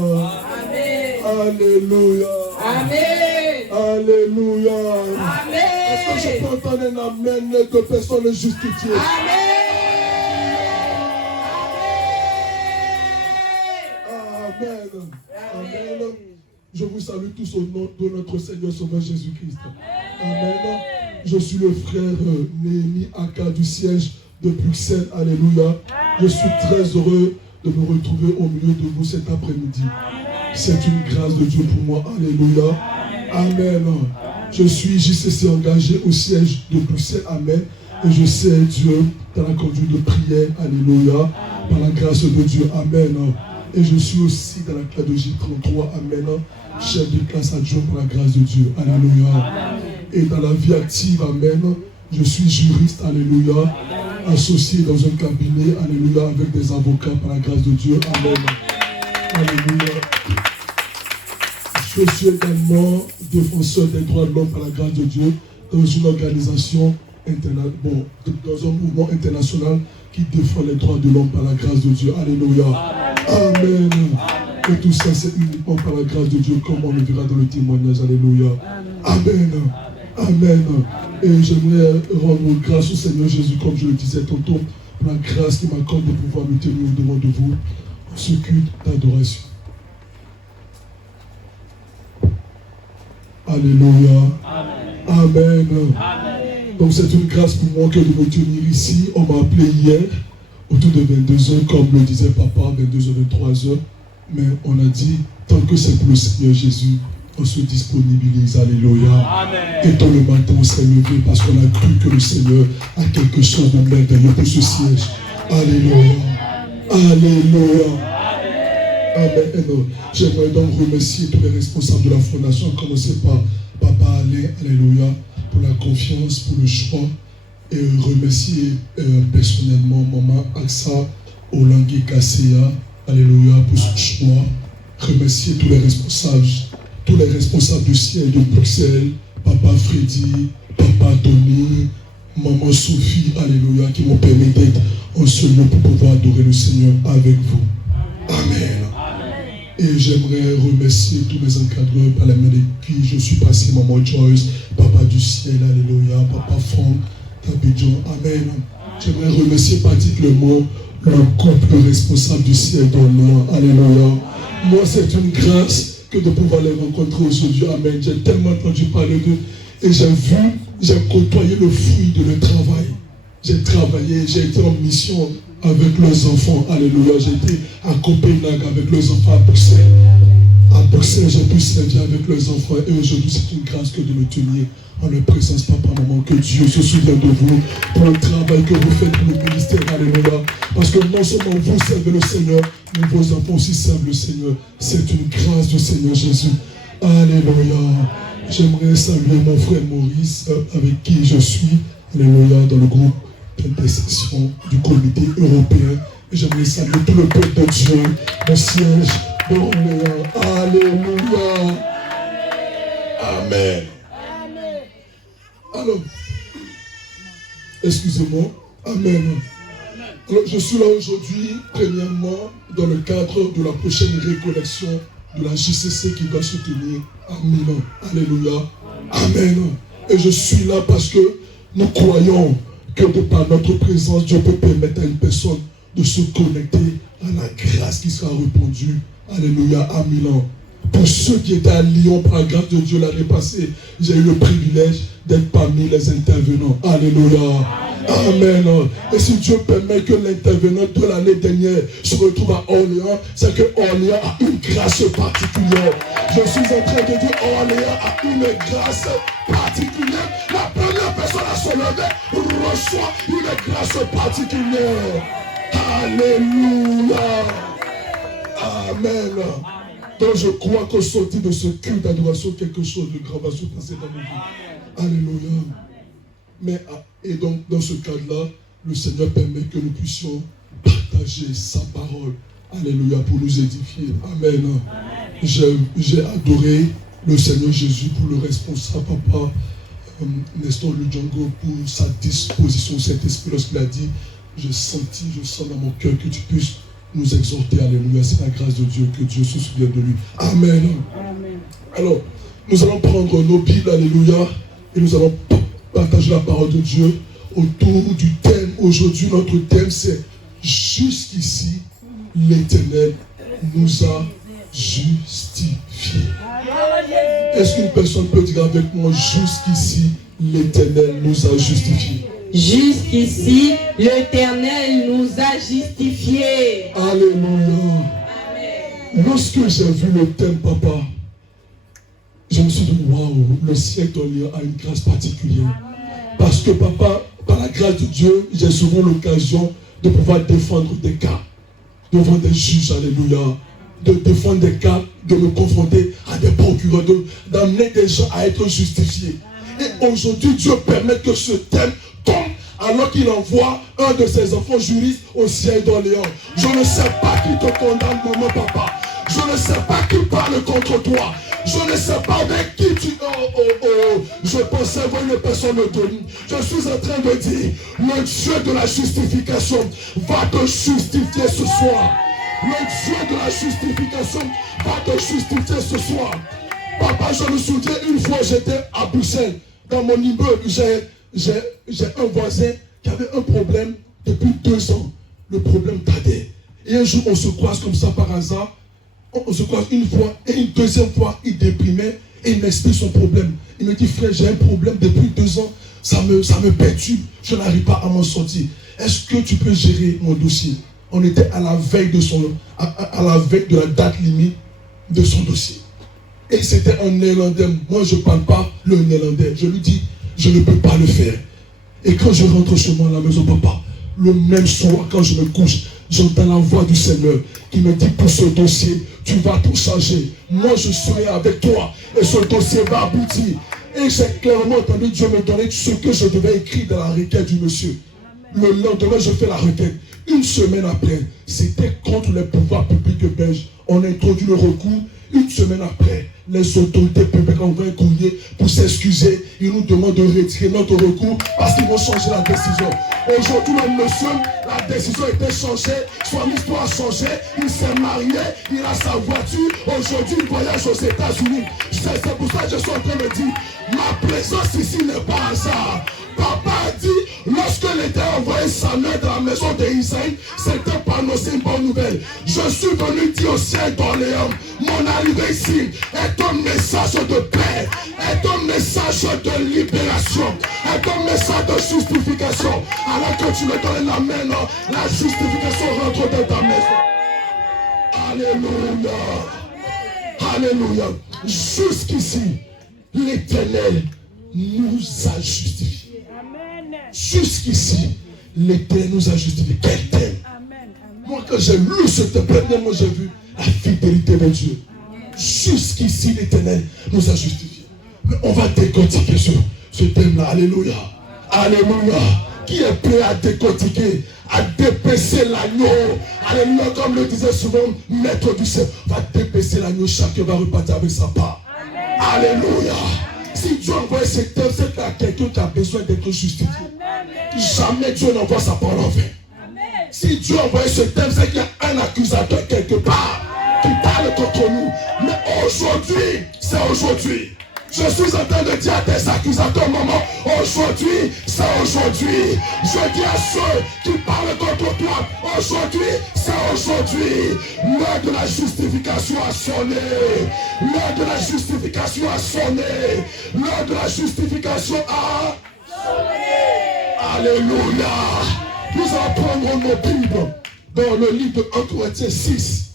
Amen. Alléluia. Amen. Alléluia. Amen. Est-ce que je peux entendre un amen de personnes justifiées? Amen. Amen. Amen. Je vous salue tous au nom de notre Seigneur Sauveur Jésus-Christ. Amen. Je suis le frère Néhémie Aka du siège de Bruxelles. Alléluia. Je suis très heureux de me retrouver au milieu de vous cet après-midi. C'est une grâce de Dieu pour moi. Alléluia. Amen. Je suis JCC engagé au siège de Bruxelles. Amen. Et je sais Dieu dans la conduite de prière. Alléluia. Par la grâce de Dieu. Amen. Et je suis aussi dans la classe de J33. Amen. Chef de classe adjoint par la grâce de Dieu. Alléluia. Et dans la vie active. Amen. Je suis juriste. Alléluia. Associé dans un cabinet. Alléluia. Avec des avocats par la grâce de Dieu. Amen. Alléluia. Je suis également défenseur des droits de l'homme par la grâce de Dieu dans une organisation dans un mouvement international qui défend les droits de l'homme par la grâce de Dieu. Alléluia. Amen. Et tout ça, c'est uniquement par la grâce de Dieu, comme on le verra dans le témoignage. Alléluia. Amen. Amen. Et j'aimerais rendre grâce au Seigneur Jésus, comme je le disais tantôt, pour la grâce qui m'accorde de pouvoir me tenir devant de vous en ce culte d'adoration. Alléluia. Amen. Donc c'est une grâce pour moi que de me tenir ici. On m'a appelé hier, autour de 22h, comme le disait papa, 22h, 23h. Mais on a dit, tant que c'est pour le Seigneur Jésus, on se disponibilise. Alléluia. Amen. Et tôt le matin, on s'est levé parce qu'on a cru que le Seigneur a quelque chose de merveilleux pour ce siège. Alléluia. Alléluia. Amen. J'aimerais donc remercier tous les responsables de la fondation, à commencer par Papa Alain, alléluia, pour la confiance, pour le choix, et remercier personnellement Maman Aksa Olangui Kasseya, alléluia, pour son choix. Remercier tous les responsables du ciel de Bruxelles, Papa Freddy, Papa Tony, Maman Sophie, alléluia, qui m'ont permis d'être en ce lieu pour pouvoir adorer le Seigneur avec vous. Amen. Et j'aimerais remercier tous mes encadreurs par la main de qui je suis passé, Maman Joyce, Papa du ciel, alléluia, Papa Franck, Tabidjon, amen. J'aimerais remercier particulièrement le couple responsable du ciel dans le nom, alléluia. Moi, c'est une grâce que de pouvoir les rencontrer aujourd'hui. Amen. J'ai tellement entendu parler d'eux et j'ai côtoyé le fruit de leur travail. J'ai travaillé, j'ai été en mission avec leurs enfants. Alléluia. J'ai été à Copenhague avec leurs enfants à Bruxelles. À Bruxelles, j'ai pu servir avec leurs enfants et aujourd'hui, c'est une grâce que de me tenir en leur présence, papa, maman, que Dieu se souvienne de vous pour le travail que vous faites pour le ministère. Alléluia. Parce que non seulement vous servez le Seigneur, mais vos enfants aussi servent le Seigneur. C'est une grâce du Seigneur Jésus. Alléluia. J'aimerais saluer mon frère Maurice, avec qui je suis, alléluia, dans le groupe d'intercession du comité européen. Et j'aimerais saluer tout le peuple de Dieu, mon siège de Orléans. Alléluia. Amen. Alors, excusez-moi. Amen. Alors, je suis là aujourd'hui, premièrement, dans le cadre de la prochaine récollection de la JCC qui va se tenir à Milan. Alléluia. Amen. Et je suis là parce que nous croyons que de par notre présence, Dieu peut permettre à une personne de se connecter à la grâce qui sera répandue. Alléluia. À Milan. Pour ceux qui étaient à Lyon, par la grâce de Dieu l'année passée, j'ai eu le privilège d'être parmi les intervenants. Alléluia. Amen. Et si Dieu permet que l'intervenant de l'année dernière se retrouve à Orléans, c'est que Orléans a une grâce particulière. Je suis en train de dire Orléans a une grâce particulière. La première personne à se lever reçoit une grâce particulière. Alléluia. Amen. Donc je crois qu'au sortir de ce culte d'adoration, quelque chose de grand va se passer dans nos vies. Alléluia. Et donc dans ce cadre-là, le Seigneur permet que nous puissions partager sa parole. Alléluia, pour nous édifier. Amen. J'ai adoré le Seigneur Jésus pour le responsable, papa Nestor Ludjango, pour sa disposition, cet esprit, lorsqu'il a dit, je sens dans mon cœur que tu puisses nous exhorter. Alléluia, c'est la grâce de Dieu, que Dieu se souvienne de lui. Amen. Amen. Alors, nous allons prendre nos Bibles, alléluia, et nous allons partager la parole de Dieu autour du thème. Aujourd'hui, notre thème, c'est jusqu'ici, l'Éternel nous a justifiés. Est-ce qu'une personne peut dire avec moi, jusqu'ici, l'Éternel nous a justifiés? Jusqu'ici, l'Éternel nous a justifiés. Alléluia. Lorsque j'ai vu le thème, papa, je me suis dit, waouh, le siècle d'Orléans a une grâce particulière. Parce que, papa, par la grâce de Dieu, j'ai souvent l'occasion de pouvoir défendre des cas devant des juges, alléluia. De défendre des cas, de me confronter à des procureurs, d'amener des gens à être justifiés. Et aujourd'hui, Dieu permet que ce thème tombe alors qu'il envoie un de ses enfants juristes au siège d'Orléans. Je ne sais pas qui te condamne, maman, papa. Je ne sais pas qui parle contre toi. Je ne sais pas avec qui tu... Je pensais voir une personne donnée. Je suis en train de dire, le Dieu de la justification va te justifier ce soir. Le Dieu de la justification va te justifier ce soir. Papa, je me souviens, une fois j'étais à Bruxelles, dans mon immeuble, j'ai un voisin qui avait un problème depuis 2 ans. Le problème tardait. Et un jour, on se croise comme ça par hasard. On se croise une fois et une deuxième fois, il déprimait et il m'explique son problème. Il me dit, frère, j'ai un problème depuis 2 ans, ça me perturbe, je n'arrive pas à m'en sortir. Est-ce que tu peux gérer mon dossier? On était à la veille de la date limite de son dossier. Et c'était un néerlandais. Moi, je ne parle pas le néerlandais. Je lui dis, je ne peux pas le faire. Et quand je rentre chez moi à la maison, papa, le même soir, quand je me couche, j'entends la voix du Seigneur qui me dit, pour ce dossier, tu vas tout changer. Moi, je serai avec toi et ce dossier va aboutir. Et j'ai clairement entendu Dieu me donner ce que je devais écrire dans la requête du monsieur. Le lendemain, je fais la requête. Une semaine après, c'était contre les pouvoirs publics belges. On a introduit le recours. Une semaine après, les autorités publiques ont envoyé un courrier pour s'excuser. Ils nous demandent de retirer notre recours parce qu'ils vont changer la décision. Aujourd'hui, le monsieur, la décision a été changée. Son histoire a changé. Il s'est marié. Il a sa voiture. Aujourd'hui, il voyage aux États-Unis. C'est pour ça que je suis en train de dire, ma présence ici n'est pas un hasard. Papa a dit, lorsque l'Éternel a envoyé sa main dans la maison d'Isaïe, c'était par annoncer une bonne nouvelle. Je suis venu dire au ciel d'Orléans, mon arrivée ici est un message de paix, est un message de libération, est un message de justification. Alors que tu me donnes la main, la justification rentre dans ta maison. Alléluia. Alléluia. Jusqu'ici, l'Éternel nous a justifiés. Jusqu'ici, l'Éternel nous a justifiés. Quel thème? Moi, quand j'ai lu ce thème, premièrement, j'ai vu la fidélité de Dieu. Jusqu'ici, l'Éternel nous a justifiés. Mais on va décortiquer ce thème-là. Alléluia. Alléluia. Qui est prêt à décortiquer, à dépecer l'agneau? Alléluia, comme le disait souvent Maître du ciel, va dépecer l'agneau, chacun va repartir avec sa part. Alléluia. Si Dieu envoie ce thème, c'est qu'il y a quelqu'un qui a besoin d'être justifié. Jamais Dieu n'envoie sa parole en vain. Si Dieu envoie ce thème, c'est qu'il y a un accusateur quelque part qui parle contre nous. Mais aujourd'hui, c'est aujourd'hui. Je suis en train de dire à tes accusateurs, maman, aujourd'hui, c'est aujourd'hui. Je dis à ceux qui parlent contre toi, aujourd'hui, c'est aujourd'hui. L'heure de la justification a sonné. L'heure de la justification a sonné. L'heure de la justification a sonné. Alléluia. Nous allons prendre nos Bibles dans le livre de 1 Corinthiens 6,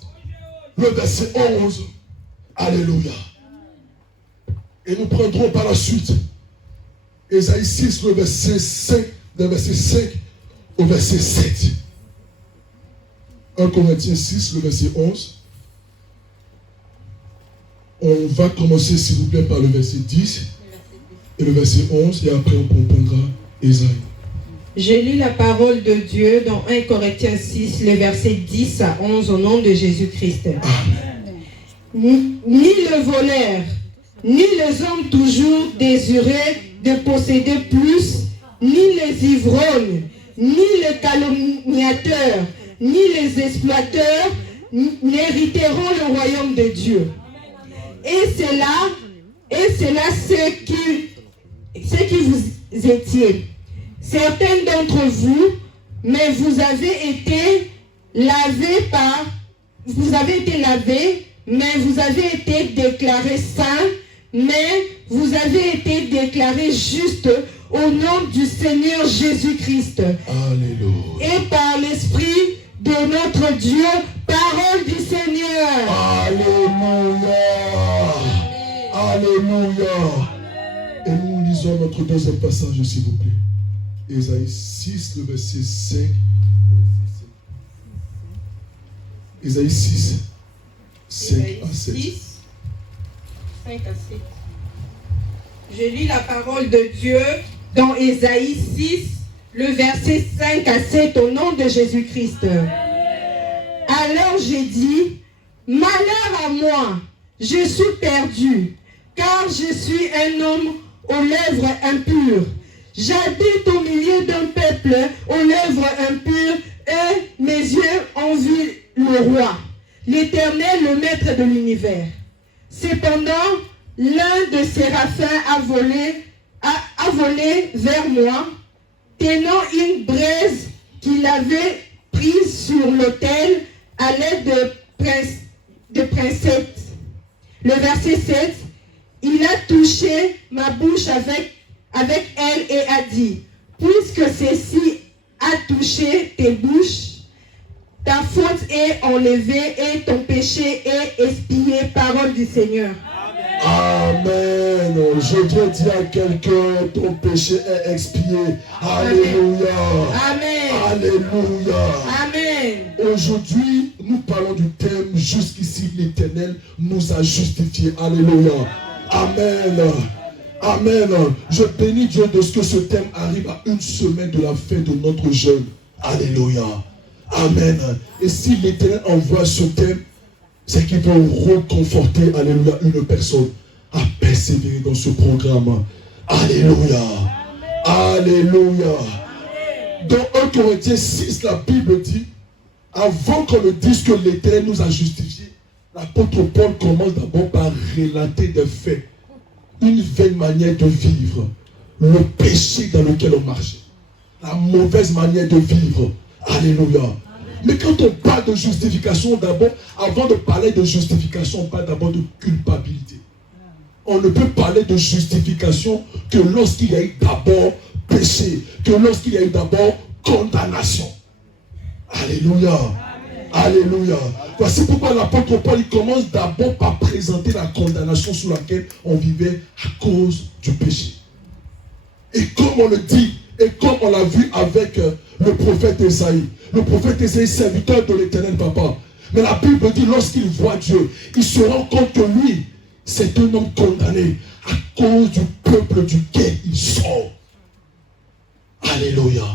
le verset 11. Alléluia. Et nous prendrons par la suite Ésaïe 6, le verset 5, le verset 5 au verset 7. 1 Corinthiens 6, le verset 11. On va commencer, s'il vous plaît, par le verset 10 et le verset 11, et après on comprendra Ésaïe. Je lis la parole de Dieu dans 1 Corinthiens 6, les versets 10 à 11, au nom de Jésus-Christ. Ni le voleur, ni les hommes toujours désireux de posséder plus, ni les ivrognes, ni les calomniateurs, ni les exploiteurs n'hériteront le royaume de Dieu. Et c'est là ce qui vous étiez. Certains d'entre vous, mais vous avez été lavés, mais vous avez été déclarés saints, mais vous avez été déclarés justes au nom du Seigneur Jésus-Christ. Alléluia. Et par l'Esprit de notre Dieu, parole du Seigneur. Alléluia. Alléluia. Et nous lisons notre deuxième passage, s'il vous plaît. Ésaïe 6, le verset 5. Ésaïe 6, 5 à 7. 5 à 7. Je lis la parole de Dieu dans Ésaïe 6, le verset 5 à 7, au nom de Jésus-Christ. Alors j'ai dit, malheur à moi, je suis perdu, car je suis un homme aux lèvres impures. J'habite au milieu d'un peuple aux lèvres impures, et mes yeux ont vu le roi, l'Éternel, le maître de l'univers. Cependant, l'un de séraphins a volé vers moi, tenant une braise qu'il avait prise sur l'autel à l'aide de pincettes. Le verset 7, il a touché ma bouche avec elle et a dit, puisque ceci a touché tes bouches, ta faute est enlevée et ton péché est expié. Parole du Seigneur. Amen. Je viens dire à quelqu'un, ton péché est expié. Alléluia. Amen. Alléluia. Amen. Aujourd'hui, nous parlons du thème, jusqu'ici l'Éternel nous a justifiés. Alléluia. Amen. Amen. Je bénis Dieu de ce que ce thème arrive à une semaine de la fin de notre jeûne. Alléluia. Amen. Et si l'Éternel envoie ce thème, c'est qu'il veut reconforter, alléluia, une personne à persévérer dans ce programme. Alléluia. Alléluia. Dans 1 Corinthiens 6, la Bible dit, avant qu'on ne dise que l'Éternel nous a justifiés, l'apôtre Paul commence d'abord par relater des faits, une vaine manière de vivre, le péché dans lequel on marchait, la mauvaise manière de vivre. Alléluia. Mais quand on parle de justification, d'abord, avant de parler de justification, on parle d'abord de culpabilité. On ne peut parler de justification que lorsqu'il y a eu d'abord péché, que lorsqu'il y a eu d'abord condamnation. Alléluia. Alléluia. Voici pourquoi l'apôtre Paul il commence d'abord par présenter la condamnation sous laquelle on vivait à cause du péché. Et comme on le dit, et comme on l'a vu avec le prophète Esaïe, le prophète Esaïe, serviteur de l'Éternel Papa. Mais la Bible dit, lorsqu'il voit Dieu, il se rend compte que lui, c'est un homme condamné à cause du peuple duquel il sort. Alléluia.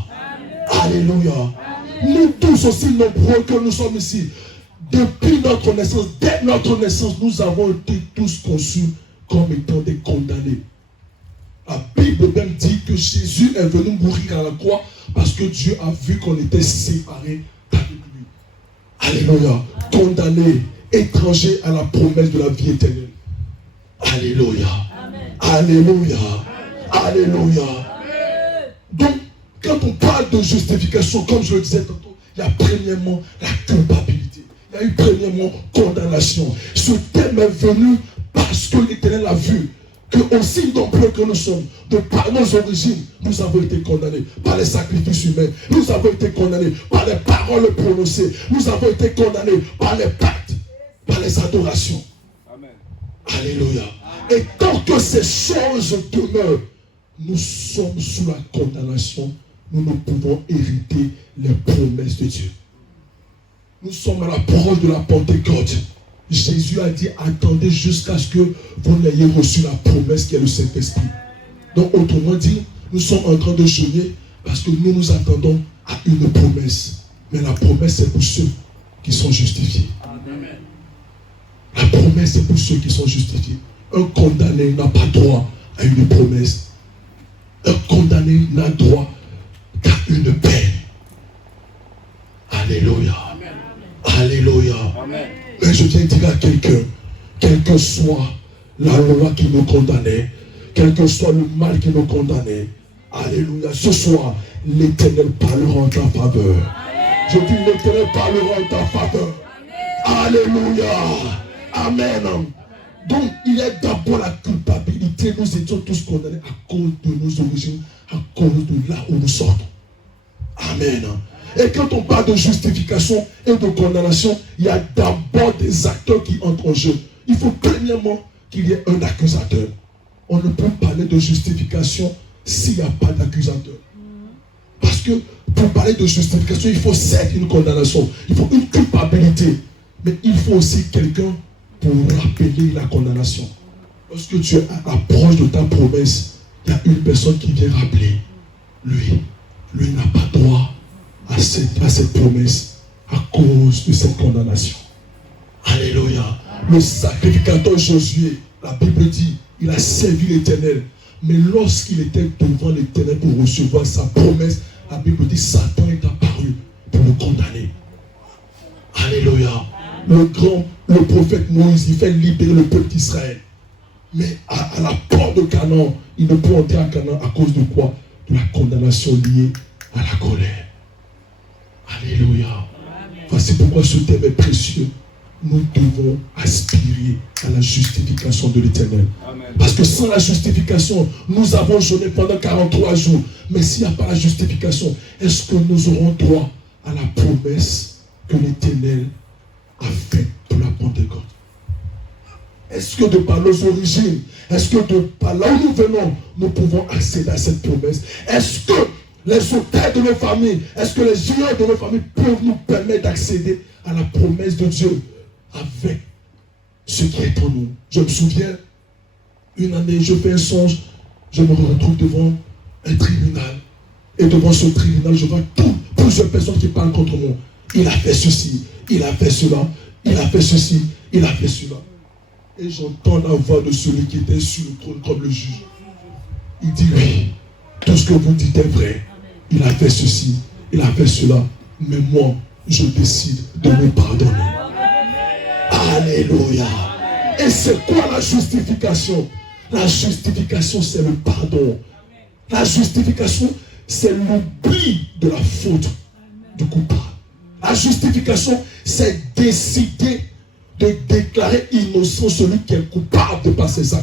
Alléluia. Nous tous aussi nombreux que nous sommes ici, depuis notre naissance, dès notre naissance, nous avons été tous conçus comme étant des condamnés. La Bible même dit que Jésus est venu mourir à la croix parce que Dieu a vu qu'on était séparés avec lui. Alléluia. Condamnés, étrangers à la promesse de la vie éternelle. Alléluia. Amen. Alléluia. Amen. Alléluia. Amen. Donc, quand on parle de justification, comme je le disais tantôt, il y a premièrement la culpabilité. Il y a eu premièrement condamnation. Ce thème est venu parce que l'Éternel a vu que aussi nombreux que nous sommes, de par nos origines, nous avons été condamnés par les sacrifices humains. Nous avons été condamnés par les paroles prononcées. Nous avons été condamnés par les pactes, par les adorations. Amen. Alléluia. Et tant que ces choses demeurent, nous sommes sous la condamnation. Nous ne pouvons hériter les promesses de Dieu. Nous sommes à l'approche de la Pentecôte. Jésus a dit, attendez jusqu'à ce que vous n'ayez reçu la promesse qui est le Saint-Esprit. Donc, autrement dit, nous sommes en train de jeûner parce que nous nous attendons à une promesse. Mais la promesse, c'est pour ceux qui sont justifiés. Amen. La promesse, c'est pour ceux qui sont justifiés. Un condamné n'a pas droit à une promesse. Un condamné n'a droit qu'à une peine. Alléluia. Amen. Alléluia. Amen. Mais je viens dire à quelqu'un, quelle que soit la loi qui nous condamnait, quel que soit le mal qui nous condamnait, alléluia, ce soir, l'Éternel parlera en ta faveur. Je dis, l'Éternel parlera en ta faveur. Alléluia. Amen. Donc, il y a d'abord la culpabilité. Nous étions tous condamnés à cause de nos origines, à cause de là où nous sortons. Amen. Et quand on parle de justification et de condamnation, il y a d'abord des acteurs qui entrent en jeu. Il faut premièrement qu'il y ait un accusateur. On ne peut parler de justification s'il n'y a pas d'accusateur. Parce que pour parler de justification, il faut certes une condamnation, il faut une culpabilité, mais il faut aussi quelqu'un pour rappeler la condamnation. Lorsque tu es à l'approche de ta promesse, il y a une personne qui vient rappeler. Lui n'a pas droit à cette promesse à cause de cette condamnation. Alléluia. Le sacrificateur Josué, la Bible dit, il a servi l'Éternel. Mais lorsqu'il était devant l'Éternel pour recevoir sa promesse, la Bible dit, Satan est apparu pour le condamner. Alléluia. Le prophète Moïse, il fait libérer le peuple d'Israël. Mais à la porte de Canaan, il ne peut entrer à Canaan à cause de quoi? De la condamnation liée à la colère. Alléluia. Amen. Voici pourquoi ce thème est précieux. Nous devons aspirer à la justification de l'Éternel. Parce que sans la justification, nous avons jeûné pendant 43 jours. Mais s'il n'y a pas la justification, est-ce que nous aurons droit à la promesse que l'Éternel a faite pour la Pentecôte? Est-ce que de par nos origines, est-ce que de par là où nous venons, nous pouvons accéder à cette promesse? Est-ce que les auteurs de nos familles, est-ce que les géants de nos familles peuvent nous permettre d'accéder à la promesse de Dieu avec ce qui est en nous? Je me souviens, une année, je fais un songe, je me retrouve devant un tribunal. Et devant ce tribunal, je vois plusieurs personnes qui parlent contre moi. Il a fait ceci, il a fait cela, il a fait ceci, il a fait cela. Et j'entends la voix de celui qui était sur le trône comme le juge. Il dit, oui, tout ce que vous dites est vrai. Il a fait ceci, il a fait cela. Mais moi, je décide de me pardonner. Alléluia. Et c'est quoi la justification? La justification, c'est le pardon. La justification, c'est l'oubli de la faute du coupable. La justification, c'est décider de déclarer innocent celui qui est coupable de passer ça.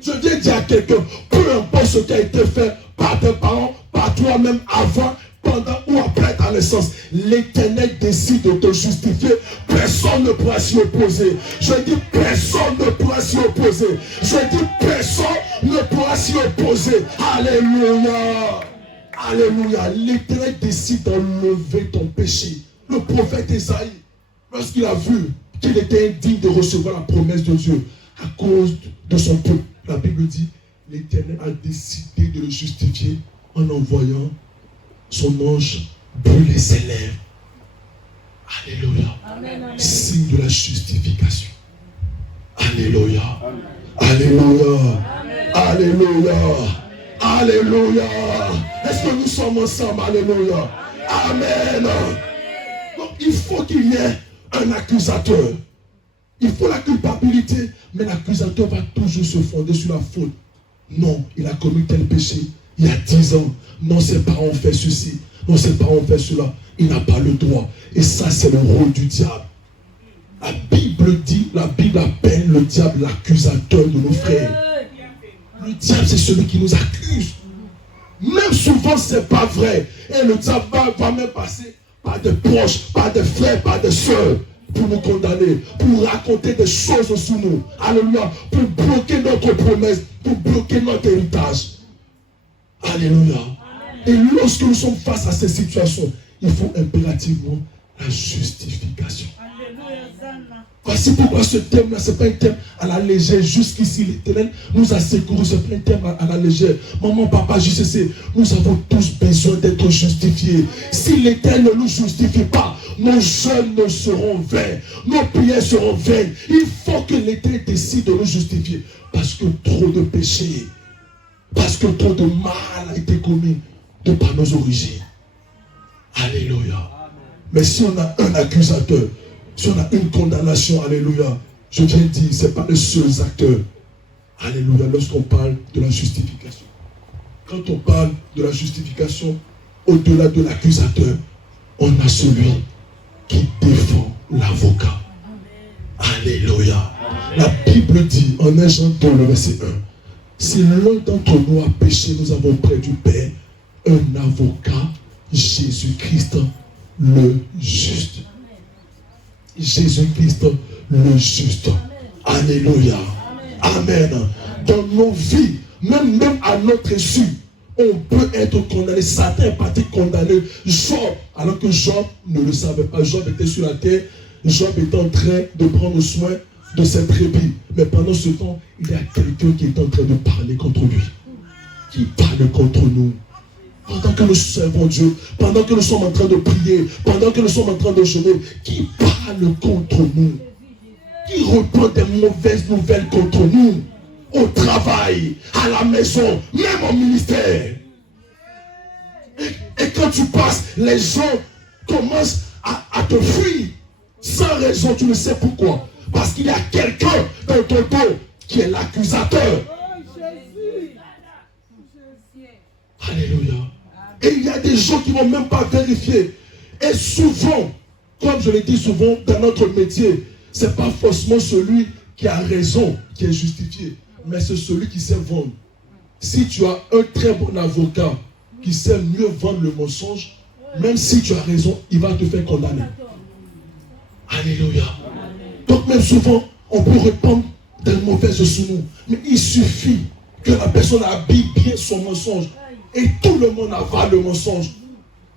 Je viens dire à quelqu'un, peu importe ce qui a été fait par tes parents, par toi-même avant, pendant ou après ta naissance, l'Éternel décide de te justifier. Personne ne pourra s'y opposer. Je dis personne ne pourra s'y opposer. Je dis personne ne pourra s'y opposer. Alléluia. Alléluia. L'Éternel décide d'enlever ton péché. Le prophète Esaïe, lorsqu'il a vu qu'il était indigne de recevoir la promesse de Dieu à cause de son peuple, la Bible dit, l'Éternel a décidé de le justifier en envoyant son ange brûler ses lèvres. Alléluia. Amen, amen. Signe de la justification. Alléluia. Alléluia. Alléluia. Alléluia. Est-ce que nous sommes ensemble? Alléluia. Amen. Donc il faut qu'il y ait un accusateur. Il faut la culpabilité, mais l'accusateur va toujours se fonder sur la faute. Non, il a commis tel péché il y a 10 ans. Non, ses parents ont fait ceci. Non, ses parents ont fait cela. Il n'a pas le droit. Et ça, c'est le rôle du diable. La Bible dit, la Bible appelle le diable l'accusateur de nos frères. Le diable, c'est celui qui nous accuse. Même souvent, ce n'est pas vrai. Et le diable va même passer par des proches, par des frères, par des soeurs, pour nous condamner, pour raconter des choses sur nous. Alléluia. Pour bloquer notre promesse, pour bloquer notre héritage. Alléluia. Et lorsque nous sommes face à ces situations, il faut impérativement la justification. Voici pourquoi ce thème-là, ce n'est pas un thème à la légère. Jusqu'ici, l'Éternel nous a secourus. Ce n'est pas un thème à la légère. Maman, papa, JCC, nous avons tous besoin d'être justifiés. Si l'Éternel ne nous justifie pas, nos jeûnes ne seront vains. Nos prières seront vaines. Il faut que l'Éternel décide de nous justifier. Parce que trop de péchés, parce que trop de mal a été commis de par nos origines. Alléluia. Mais si on a un accusateur, si on a une condamnation, alléluia, je viens dire, ce n'est pas les seuls acteurs. Alléluia, lorsqu'on parle de la justification. Quand on parle de la justification, au-delà de l'accusateur, on a celui qui défend l'avocat. Alléluia. La Bible dit en 1 Jean 2, le verset 1, si l'un d'entre nous a péché, nous avons près du Père un avocat, Jésus-Christ, le juste. Jésus-Christ, le juste. Alléluia. Amen. Dans nos vies, même à notre issue, on peut être condamné. Satan est parti condamner Job, alors que Job ne le savait pas. Job était sur la terre. Job était en train de prendre soin de ses brebis. Mais pendant ce temps, il y a quelqu'un qui est en train de parler contre lui. Qui parle contre nous. Pendant que nous servons Dieu, pendant que nous sommes en train de prier, pendant que nous sommes en train de jeûner, qui parle contre nous, qui reprend des mauvaises nouvelles contre nous, au travail, à la maison, même au ministère. Et quand tu passes, les gens commencent à te fuir, sans raison, tu ne sais pourquoi. Parce qu'il y a quelqu'un dans ton dos qui est l'accusateur. Alléluia. Et il y a des gens qui ne vont même pas vérifier. Et souvent, comme je l'ai dit souvent dans notre métier, ce n'est pas forcément celui qui a raison qui est justifié, mais c'est celui qui sait vendre. Si tu as un très bon avocat qui sait mieux vendre le mensonge, même si tu as raison, il va te faire condamner. Alléluia. Donc même souvent, on peut répandre des mauvaises sur nous. Mais il suffit que la personne habille bien son mensonge. Et tout le monde avale le mensonge.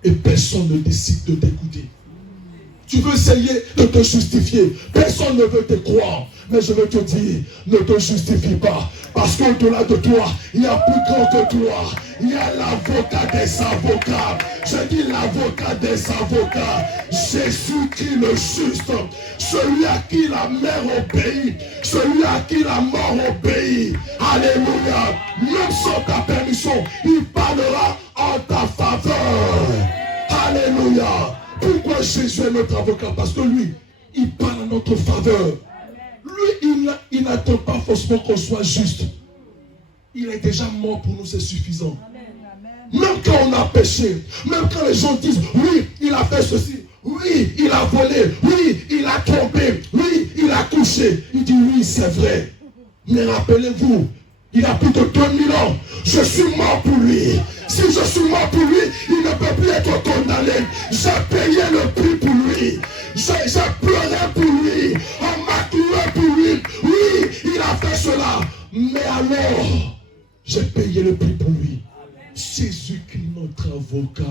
Et personne ne décide de t'écouter. Tu veux essayer de te justifier. Personne ne veut te croire. Mais je veux te dire, ne te justifie pas. Parce qu'au-delà de toi, il y a plus grand que toi. Il y a l'avocat des avocats. Je dis l'avocat des avocats. Jésus-Christ le juste. Celui à qui la mère obéit. Celui à qui la mort obéit. Alléluia. Même sans ta permission, il parlera en ta faveur. Alléluia. Pourquoi Jésus est notre avocat? Parce que lui, il parle en notre faveur. Lui, il n'attend pas forcément qu'on soit juste. Il est déjà mort pour nous, c'est suffisant. Même quand on a péché, même quand les gens disent, oui, il a fait ceci, Oui, il a volé. Oui, il a trompé. Oui, il a couché. Il dit oui, c'est vrai. Mais rappelez-vous, il a plus de 2000 ans. Je suis mort pour lui. Si je suis mort pour lui, il ne peut plus être condamné. J'ai payé le prix pour lui. J'ai pleuré pour lui. On m'a cloué pour lui. Oui, il a fait cela. Mais alors, j'ai payé le prix pour lui. Jésus-Christ notre avocat.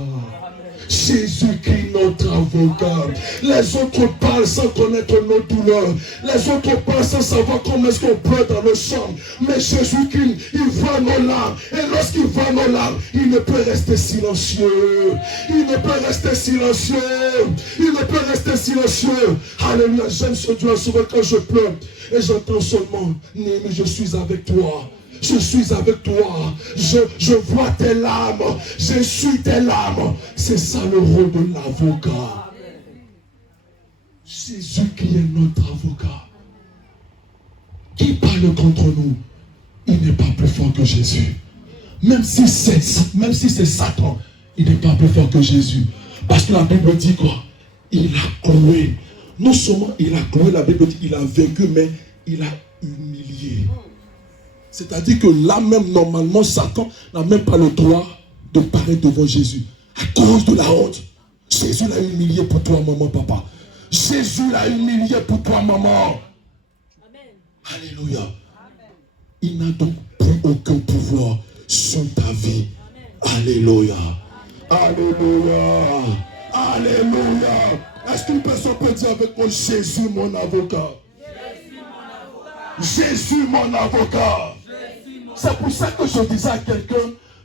Jésus-Christ notre avocat. Les autres parlent sans connaître nos douleurs. Les autres parlent sans savoir comment est-ce qu'on pleure dans nos chambres. Mais Jésus-Christ, il voit nos larmes. Et lorsqu'il voit nos larmes, il ne peut rester silencieux. Il ne peut rester silencieux. Il ne peut rester silencieux. Alléluia, j'aime ce Dieu souvent quand je pleure. Et j'entends seulement, Néhémie, je suis avec toi. Je suis avec toi. Je vois tes larmes. Je suis tes larmes. C'est ça le rôle de l'avocat. Jésus qui est notre avocat. Qui parle contre nous, il n'est pas plus fort que Jésus. Même si c'est Satan, il n'est pas plus fort que Jésus. Parce que la Bible dit quoi? Il a cloué. Non seulement il a cloué, la Bible dit il a vaincu, mais il a humilié. C'est-à-dire que là même, normalement, Satan n'a même pas le droit de paraître devant Jésus. À cause de la honte. Jésus l'a humilié pour toi, maman, papa. Jésus l'a humilié pour toi, maman. Amen. Alléluia. Amen. Il n'a donc plus aucun pouvoir sur ta vie. Amen. Alléluia. Alléluia. Alléluia. Est-ce qu'une personne peut dire avec moi, Jésus, mon avocat? Jésus, mon avocat. C'est pour ça que je disais à quelqu'un,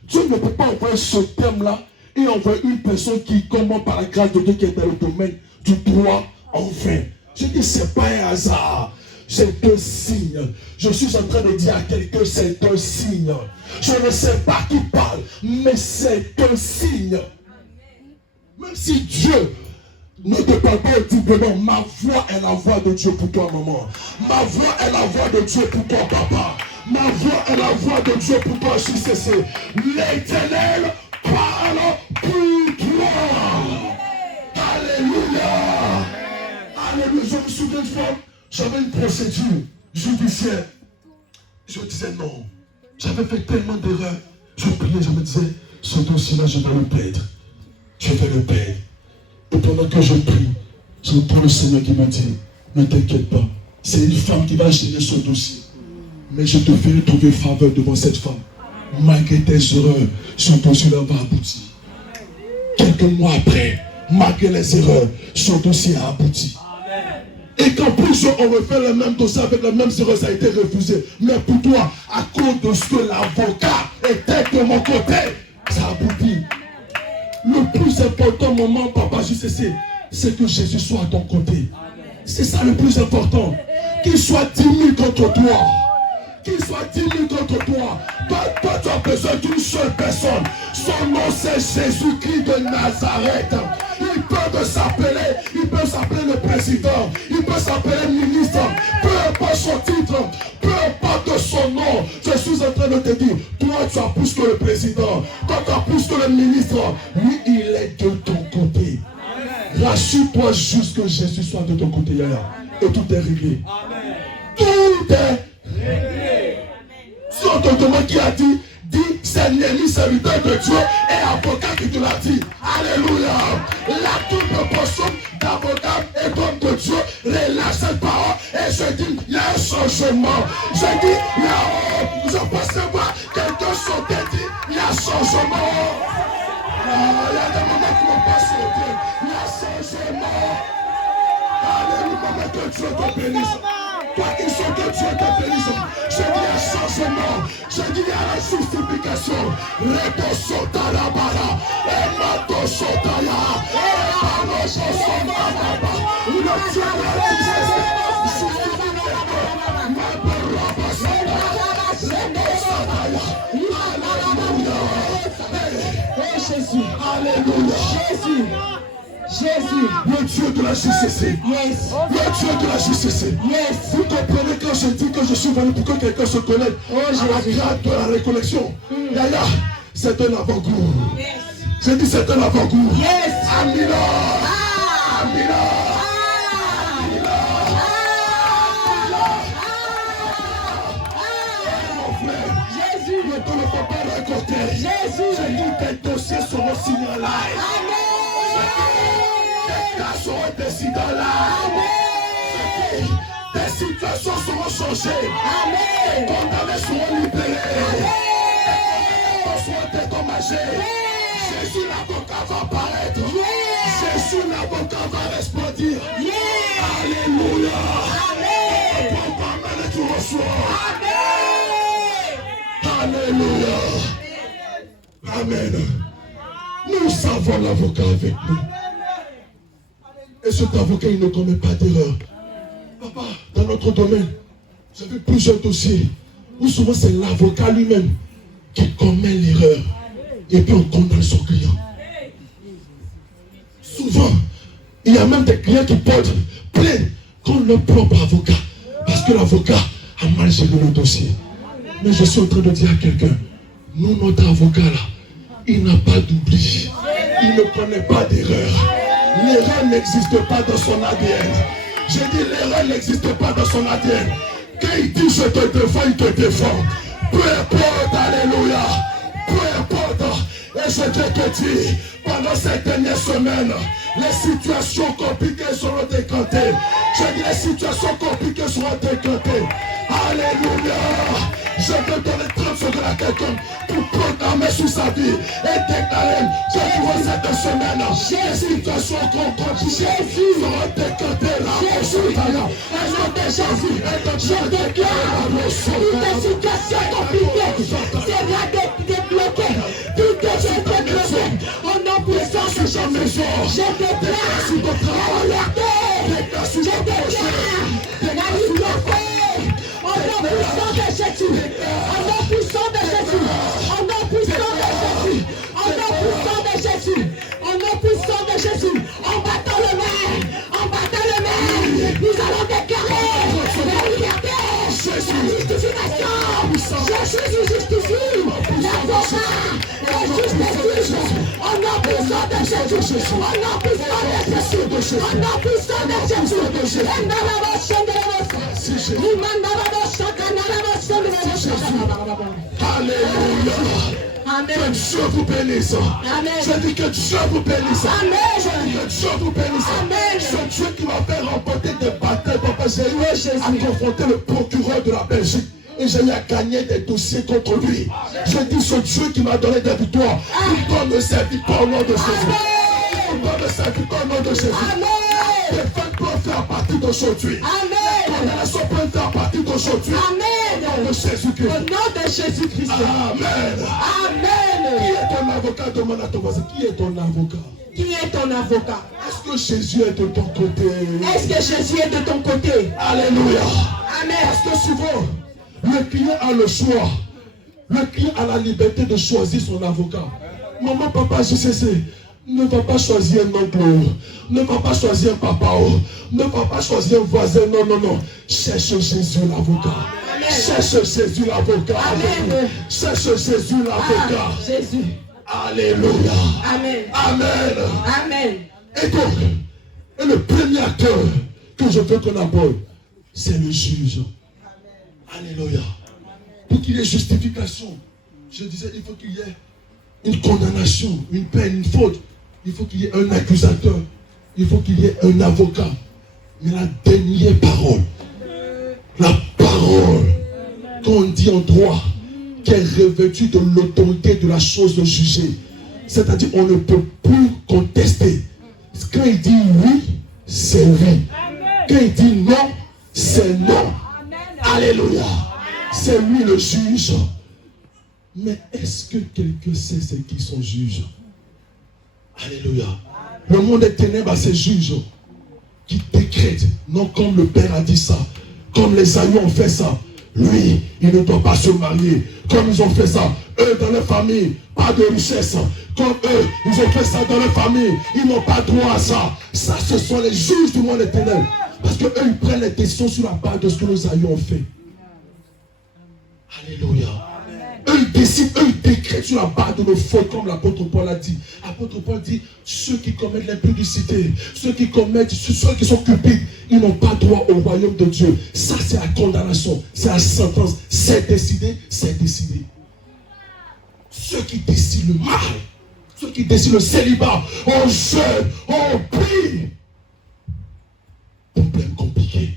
Dieu ne peut pas envoyer ce thème-là et envoyer une personne qui, comment par la grâce de Dieu, qui est dans le domaine du droit en vain. Je dis, c'est pas un hasard, c'est un signe. Je suis en train de dire à quelqu'un, c'est un signe. Je ne sais pas qui parle, mais c'est un signe. Même si Dieu ne te parle pas audiblement, ma voix est la voix de Dieu pour toi, maman. Ma voix est la voix de Dieu pour toi, papa. Ma voix est la voix de Dieu pour toi, JCC. L'Éternel parle pour toi. Alléluia. Alléluia. Je me souviens une fois, j'avais une procédure judiciaire. Je disais non. J'avais fait tellement d'erreurs. Je priais, je me disais, ce dossier-là, je vais le perdre. Je vais le perdre. Et pendant que je prie, j'entends le Seigneur qui me dit, ne t'inquiète pas, c'est une femme qui va gérer ce dossier. Mais je te ferai trouver faveur devant cette femme. Malgré tes erreurs, son dossier-là va aboutir. Quelques mois après, malgré les erreurs, son dossier a abouti. Et qu'en plus, on refait le même dossier avec les mêmes erreurs, ça a été refusé. Mais pour toi, à cause de ce que l'avocat était de mon côté, ça a abouti. Le plus important, maman, papa, JCC, c'est que Jésus soit à ton côté. C'est ça le plus important. Qu'il soit 10 000 contre toi. Qu'il soit 10 000 contre toi. Toi, tu as besoin d'une seule personne. Son nom, c'est Jésus-Christ de Nazareth. Il peut s'appeler le président. Il peut s'appeler le ministre. Peu importe son titre. Peu importe son nom. Je suis en train de te dire, toi, tu as plus que le président. Toi, tu as plus que le ministre. Lui, il est de ton côté. Rassure-toi juste que Jésus soit de ton côté, Yaya. Et tout est réglé. Amen. Tout est réglé. Si on te demande qui a dit, c'est Néhémie, serviteur de Dieu et avocat qui te l'a dit. Alléluia. La toute proportion d'avocat et d'homme de Dieu relâche cette parole et je dis, il y a un changement. Je dis, je pense voir quelqu'un sauter, dit, il y a un changement. Il y a des moments qui n'ont pas sauté. Il y a un changement. Alléluia, maman, que Dieu te bénisse. Toi qui sautes, que Dieu te bénisse. Je dis, il y a un changement. Je dis, il y a la justification. Reto sotarabara. Emato sotaya. Emato sotarabara. Le Dieu de la justice. Justification. Ma baraba sotaya. Reto sotaya. Alléluia. Oh Jésus. Alléluia. Jésus. Jésus. Le Dieu de la justice. Yes. Le Dieu de la justice. Yes. Vous comprenez quand je dis que je suis venu pour que quelqu'un se connecte à la grâce de la récollection. Yaya, c'est un avant-goût. Yes. J'ai dit c'est un avant-goût. Yes. Amina. côté. Jésus. Je dis tes dossiers seront signés en live. Amen. Tes cas seront décidés en live. Tes situations seront changées. Amen. Tes condamnés seront libérés. Tes seront dédommagés. Jésus l'avocat va apparaître. Jésus l'avocat va resplendir. Alléluia. Amen. Papa, amen, et tu reçois. Amen. Alléluia. Amen. Nous avons l'avocat avec nous. Et cet avocat, il ne commet pas d'erreur. Papa, dans notre domaine, j'ai vu plusieurs dossiers où souvent c'est l'avocat lui-même qui commet l'erreur. Et puis on condamne son client. Souvent, il y a même des clients qui portent plainte contre leur propre avocat. Parce que l'avocat a mal géré le dossier. Mais je suis en train de dire à quelqu'un, nous, notre avocat là, il n'a pas d'oubli. Il ne connaît pas d'erreur. L'erreur n'existe pas dans son ADN. J'ai dit l'erreur n'existe pas dans son ADN. Quand il dit je te défends, il te défend. Peu importe, alléluia. Peu importe. Et je te dis, pendant ces dernières semaines, les situations compliquées seront décantées. Je dis les situations compliquées seront décantées. Alléluia. Je veux donner 30 secondes à quelqu'un pour programmer sur sa vie et déclarer que durant cette semaine, les situations compliquées seront décantées. Jésus, au nom de Jésus, je déclare toutes les situations compliquées sera débloquée. Tout est débloqué. Au nom puissant de Jésus, je déclare la liberté. Je déclare la liberté. Au nom puissant de Jésus. Au nom puissant de Jésus. Au nom puissant de Jésus. Au nom puissant de Jésus. Au nom puissant de Jésus. En battant le main. En battant le main. Nous allons déclarer la liberté. La justification. Jésus nous justifie. L'avocat. La justice. Au nom puissant de Jésus. Au nom puissant de Jésus. Au nom puissant de Jésus. Alléluia. Amen. Que Dieu vous bénisse. Amen. Je dis que Dieu vous bénisse. Amen. Que Dieu vous bénisse. Amen. Ce Dieu qui m'a fait remporter des batailles, papa, j'ai eu à confronter le procureur de la Belgique. Et j'ai eu à gagner des dossiers contre lui. Je dis ce Dieu qui m'a donné des victoires. Il donne ses victoires au nom de Jésus. Il donne ses victoires au nom de Jésus. Les fêtes peuvent faire partie d'aujourd'hui. Les nations peuvent faire partie d'aujourd'hui. Au nom de Jésus-Christ. Au nom de Jésus-Christ. Amen. Amen. Qui est ton avocat? Demande à ton voisin. Qui est ton avocat? Qui est ton avocat? Est-ce que Jésus est de ton côté? Est-ce que Jésus est de ton côté? Alléluia. Amen. Parce que souvent, le client a le choix. Le client a la liberté de choisir son avocat. Maman, papa, je sais. Ne va pas choisir un oncle. Ne va pas choisir un papa. Ne va pas choisir un voisin. Non, non, non. Cherche Jésus l'avocat. Cherche Jésus l'avocat. Amen. Cherche Jésus l'avocat. Jésus. Alléluia. Amen. Amen. Amen. Et donc, et le premier acteur que je veux qu'on aborde, c'est le juge. Alléluia. Pour qu'il y ait justification, je disais, il faut qu'il y ait une condamnation, une peine, une faute. Il faut qu'il y ait un accusateur. Il faut qu'il y ait un avocat. Mais la dernière parole, la parole qu'on dit en droit, qui est revêtue de l'autorité de la chose jugée. C'est-à-dire, on ne peut plus contester. Quand il dit oui, c'est oui. Quand il dit non, c'est non. Alléluia. C'est lui le juge. Mais est-ce que quelqu'un sait c'est qui sont juges? Alléluia. Le monde des ténèbres a ses juges qui décrètent. Non comme le Père a dit ça. Comme les aïeux ont fait ça. Lui, il ne doit pas se marier. Comme ils ont fait ça. Eux, dans leur famille, pas de richesse. Comme eux, ils ont fait ça dans leur famille. Ils n'ont pas droit à ça. Ça, ce sont les juges du monde des ténèbres. Parce qu'eux, ils prennent les décisions sur la base de ce que nos aïeux ont fait. Alléluia. Eux, ils décident, eux, ils décrètent sur la base de nos fautes, comme l'apôtre Paul a dit. L'apôtre Paul dit, ceux qui commettent l'impudicité, ceux qui sont cupides, ils n'ont pas droit au royaume de Dieu. Ça, c'est la condamnation, c'est la sentence. C'est décidé, c'est décidé. ceux qui décident le mal, ceux qui décident le célibat, on jeûne, on prie. Problème compliqué.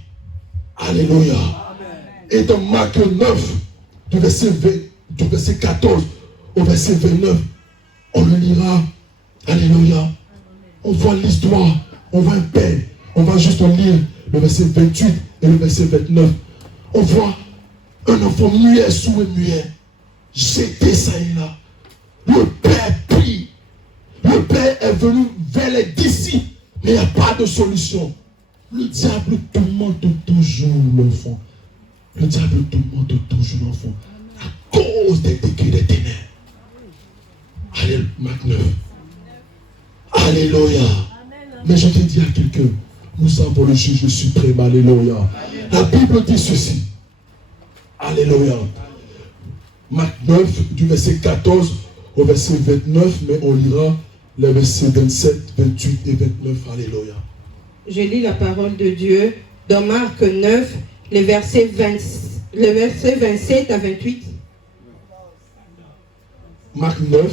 Alléluia. Et dans Marc 9, du verset 14 au verset 29, on le lira. Alléluia. On voit l'histoire, on voit un père. On va juste lire le verset 28 et le verset 29. On voit un enfant muet, sourd et muet, jeté ça et là. Le père prie. Le père est venu vers les disciples, mais il n'y a pas de solution. Le diable tourmente toujours l'enfant. Le diable tourmente toujours l'enfant à cause des décrets des ténèbres. Alléluia. Marc 9. Alléluia. Mais je te dis à quelqu'un, nous avons le juge suprême. Alléluia. La Bible dit ceci. Alléluia. Marc 9, du verset 14 au verset 29, mais on lira les versets 27, 28 et 29. Alléluia. Je lis la parole de Dieu dans Marc 9, les versets 27 à 28. Marc 9,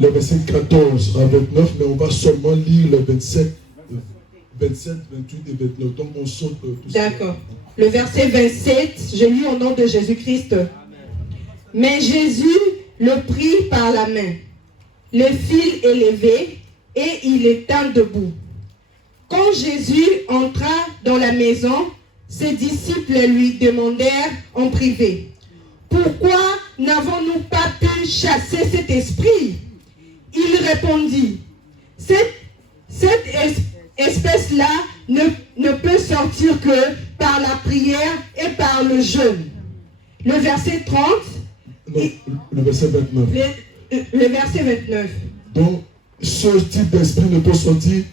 les versets 14 à 29, mais on va seulement lire les 27, 28 et 29. Donc on saute tout ça. D'accord. Le verset 27, je lis au nom de Jésus-Christ. Mais Jésus le prit par la main, le fit élever, et il étant debout. Quand Jésus entra dans la maison, ses disciples lui demandèrent en privé, « Pourquoi n'avons-nous pas pu chasser cet esprit ?» Il répondit, « Cette espèce-là ne peut sortir que par la prière et par le jeûne. » Le verset 30. Non, le verset 29. Le verset 29. Donc, ce type d'esprit ne peut sortir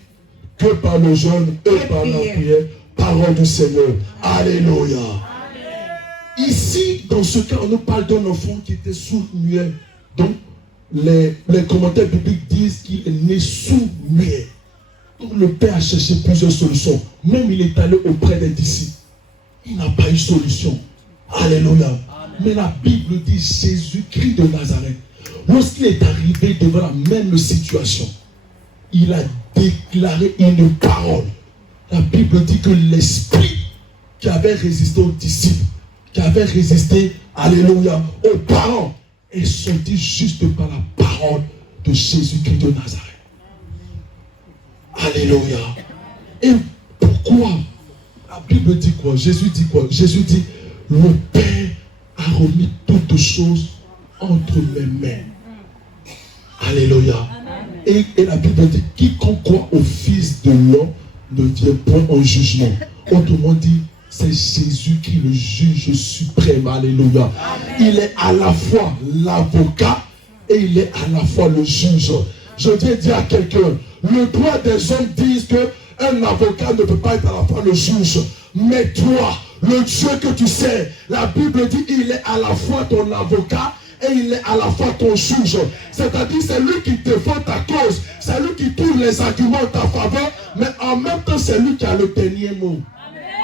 que par le jeûne et par la prière. Parole du Seigneur. Alléluia. Ici, dans ce cas, on nous parle d'un enfant qui était sourd-muet. Donc, les commentaires bibliques disent qu'il est né sourd-muet. Donc, le Père a cherché plusieurs solutions. Même il est allé auprès des disciples. Il n'a pas eu de solution. Alléluia. Mais la Bible dit Jésus-Christ de Nazareth. Lorsqu'il est arrivé devant la même situation, il a déclaré une parole. La Bible dit que l'esprit qui avait résisté aux disciples, qui avait résisté, alléluia, aux parents, est sorti juste par la parole de Jésus-Christ de Nazareth. Alléluia. Et pourquoi? La Bible dit quoi? Jésus dit quoi? Jésus dit, le Père a remis toutes choses entre mes mains. Alléluia. Et la Bible dit, quiconque croit au Fils de l'homme ne vient point en jugement. Autrement dit, c'est Jésus qui est le juge suprême. Alléluia. Il est à la fois l'avocat et il est à la fois le juge. Je viens dire à quelqu'un, le droit des hommes disent qu'un avocat ne peut pas être à la fois le juge. Mais toi, le Dieu que tu sais, la Bible dit il est à la fois ton avocat et il est à la fois ton juge. C'est-à-dire c'est lui qui défend ta cause, c'est lui qui trouve les arguments en ta faveur, mais en même temps c'est lui qui a le dernier mot.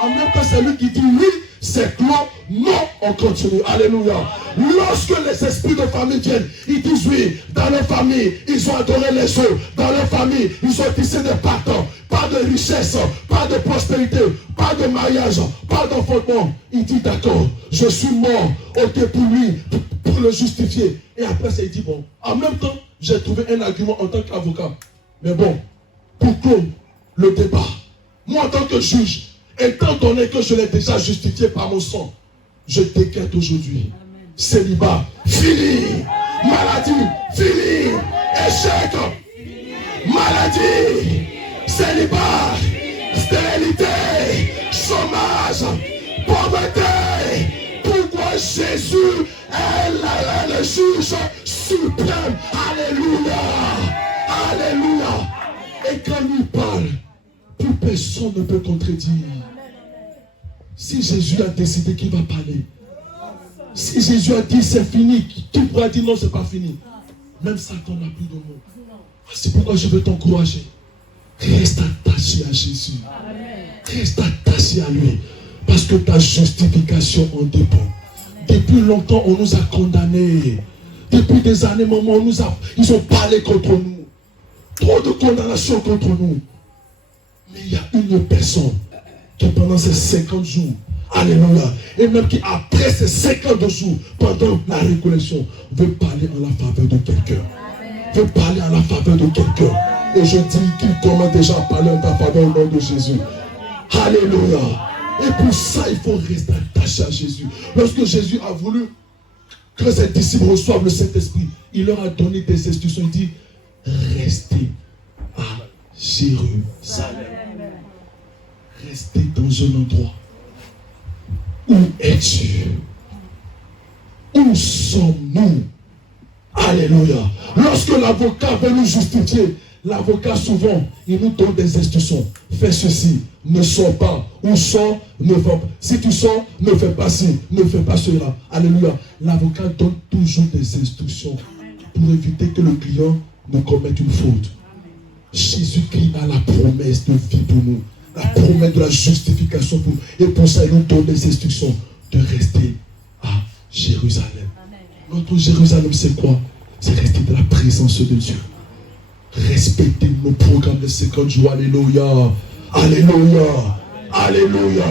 En même temps c'est lui qui dit oui, c'est clos, non, on continue. Alléluia. Lorsque les esprits de famille viennent, ils disent oui, dans leur famille, ils ont adoré les œufs, dans leur famille, ils ont tissé des pactes, pas de richesse, pas de prospérité, pas de mariage, pas d'enfantement. Il dit d'accord, je suis mort, ok pour lui, pour le justifier. Et après ça, il dit bon, en même temps, j'ai trouvé un argument en tant qu'avocat. Mais bon, pour clore le débat, moi en tant que juge, étant donné que je l'ai déjà justifié par mon sang, je décrète aujourd'hui, célibat, fini, maladie, fini, échec, maladie, célibat, stérilité, chômage, pauvreté. Pourquoi Jésus est le juge suprême? Alléluia, alléluia. Et quand il parle, plus personne ne peut contredire. Si Jésus a décidé qu'il va parler, si Jésus a dit c'est fini, qui pourra dire non, c'est pas fini? Même Satan n'a plus de mots. C'est pourquoi je veux t'encourager. Reste attaché à Jésus. Reste attaché à lui. Parce que ta justification en dépend. Depuis longtemps, on nous a condamnés. Depuis des années, maman, ils ont parlé contre nous. Trop de condamnation contre nous. Mais il y a une personne qui pendant ces 50 jours, alléluia, et même qui après ces 50 jours, pendant la récollection, veut parler en la faveur de quelqu'un. Veut parler en la faveur de quelqu'un. Et je dis qu'il commence déjà à parler en ta faveur au nom de Jésus. Alléluia. Et pour ça, il faut rester attaché à Jésus. Lorsque Jésus a voulu que ses disciples reçoivent le Saint-Esprit, il leur a donné des instructions. Il dit, restez à Jérusalem. Restez dans un endroit. Où es-tu? Où sommes-nous? Alléluia. Lorsque l'avocat veut nous justifier, l'avocat souvent, il nous donne des instructions. Fais ceci, ne sors pas. Ou sors, ne va pas. Si tu sors, ne fais pas ci, ne fais pas cela. Alléluia. L'avocat donne toujours des instructions pour éviter que le client ne commette une faute. Jésus-Christ a la promesse de vie pour nous. La promesse de la justification pour nous. Et pour ça, il nous donne des instructions de rester à Jérusalem. Notre Jérusalem, c'est quoi? C'est rester dans la présence de Dieu. Respecter nos programmes de 50 jours. Alléluia. Alléluia. Alléluia.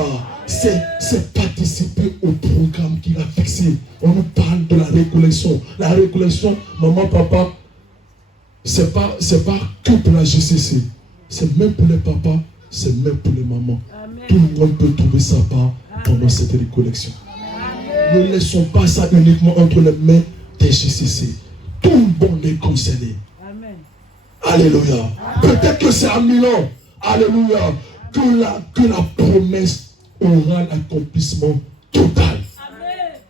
C'est participer au programme qu'il a fixé. On nous parle de la récollection. La récollection, maman, papa, c'est pas que pour la GCC. C'est même pour les papas, c'est même pour les mamans. Amen. Tout le monde peut trouver sa part pendant cette récollection. Ne laissons pas ça uniquement entre les mains des GCC. Tout le monde est concerné. Amen. Alléluia. Peut-être que c'est à Milan, alléluia, que la promesse aura l'accomplissement total. Amen.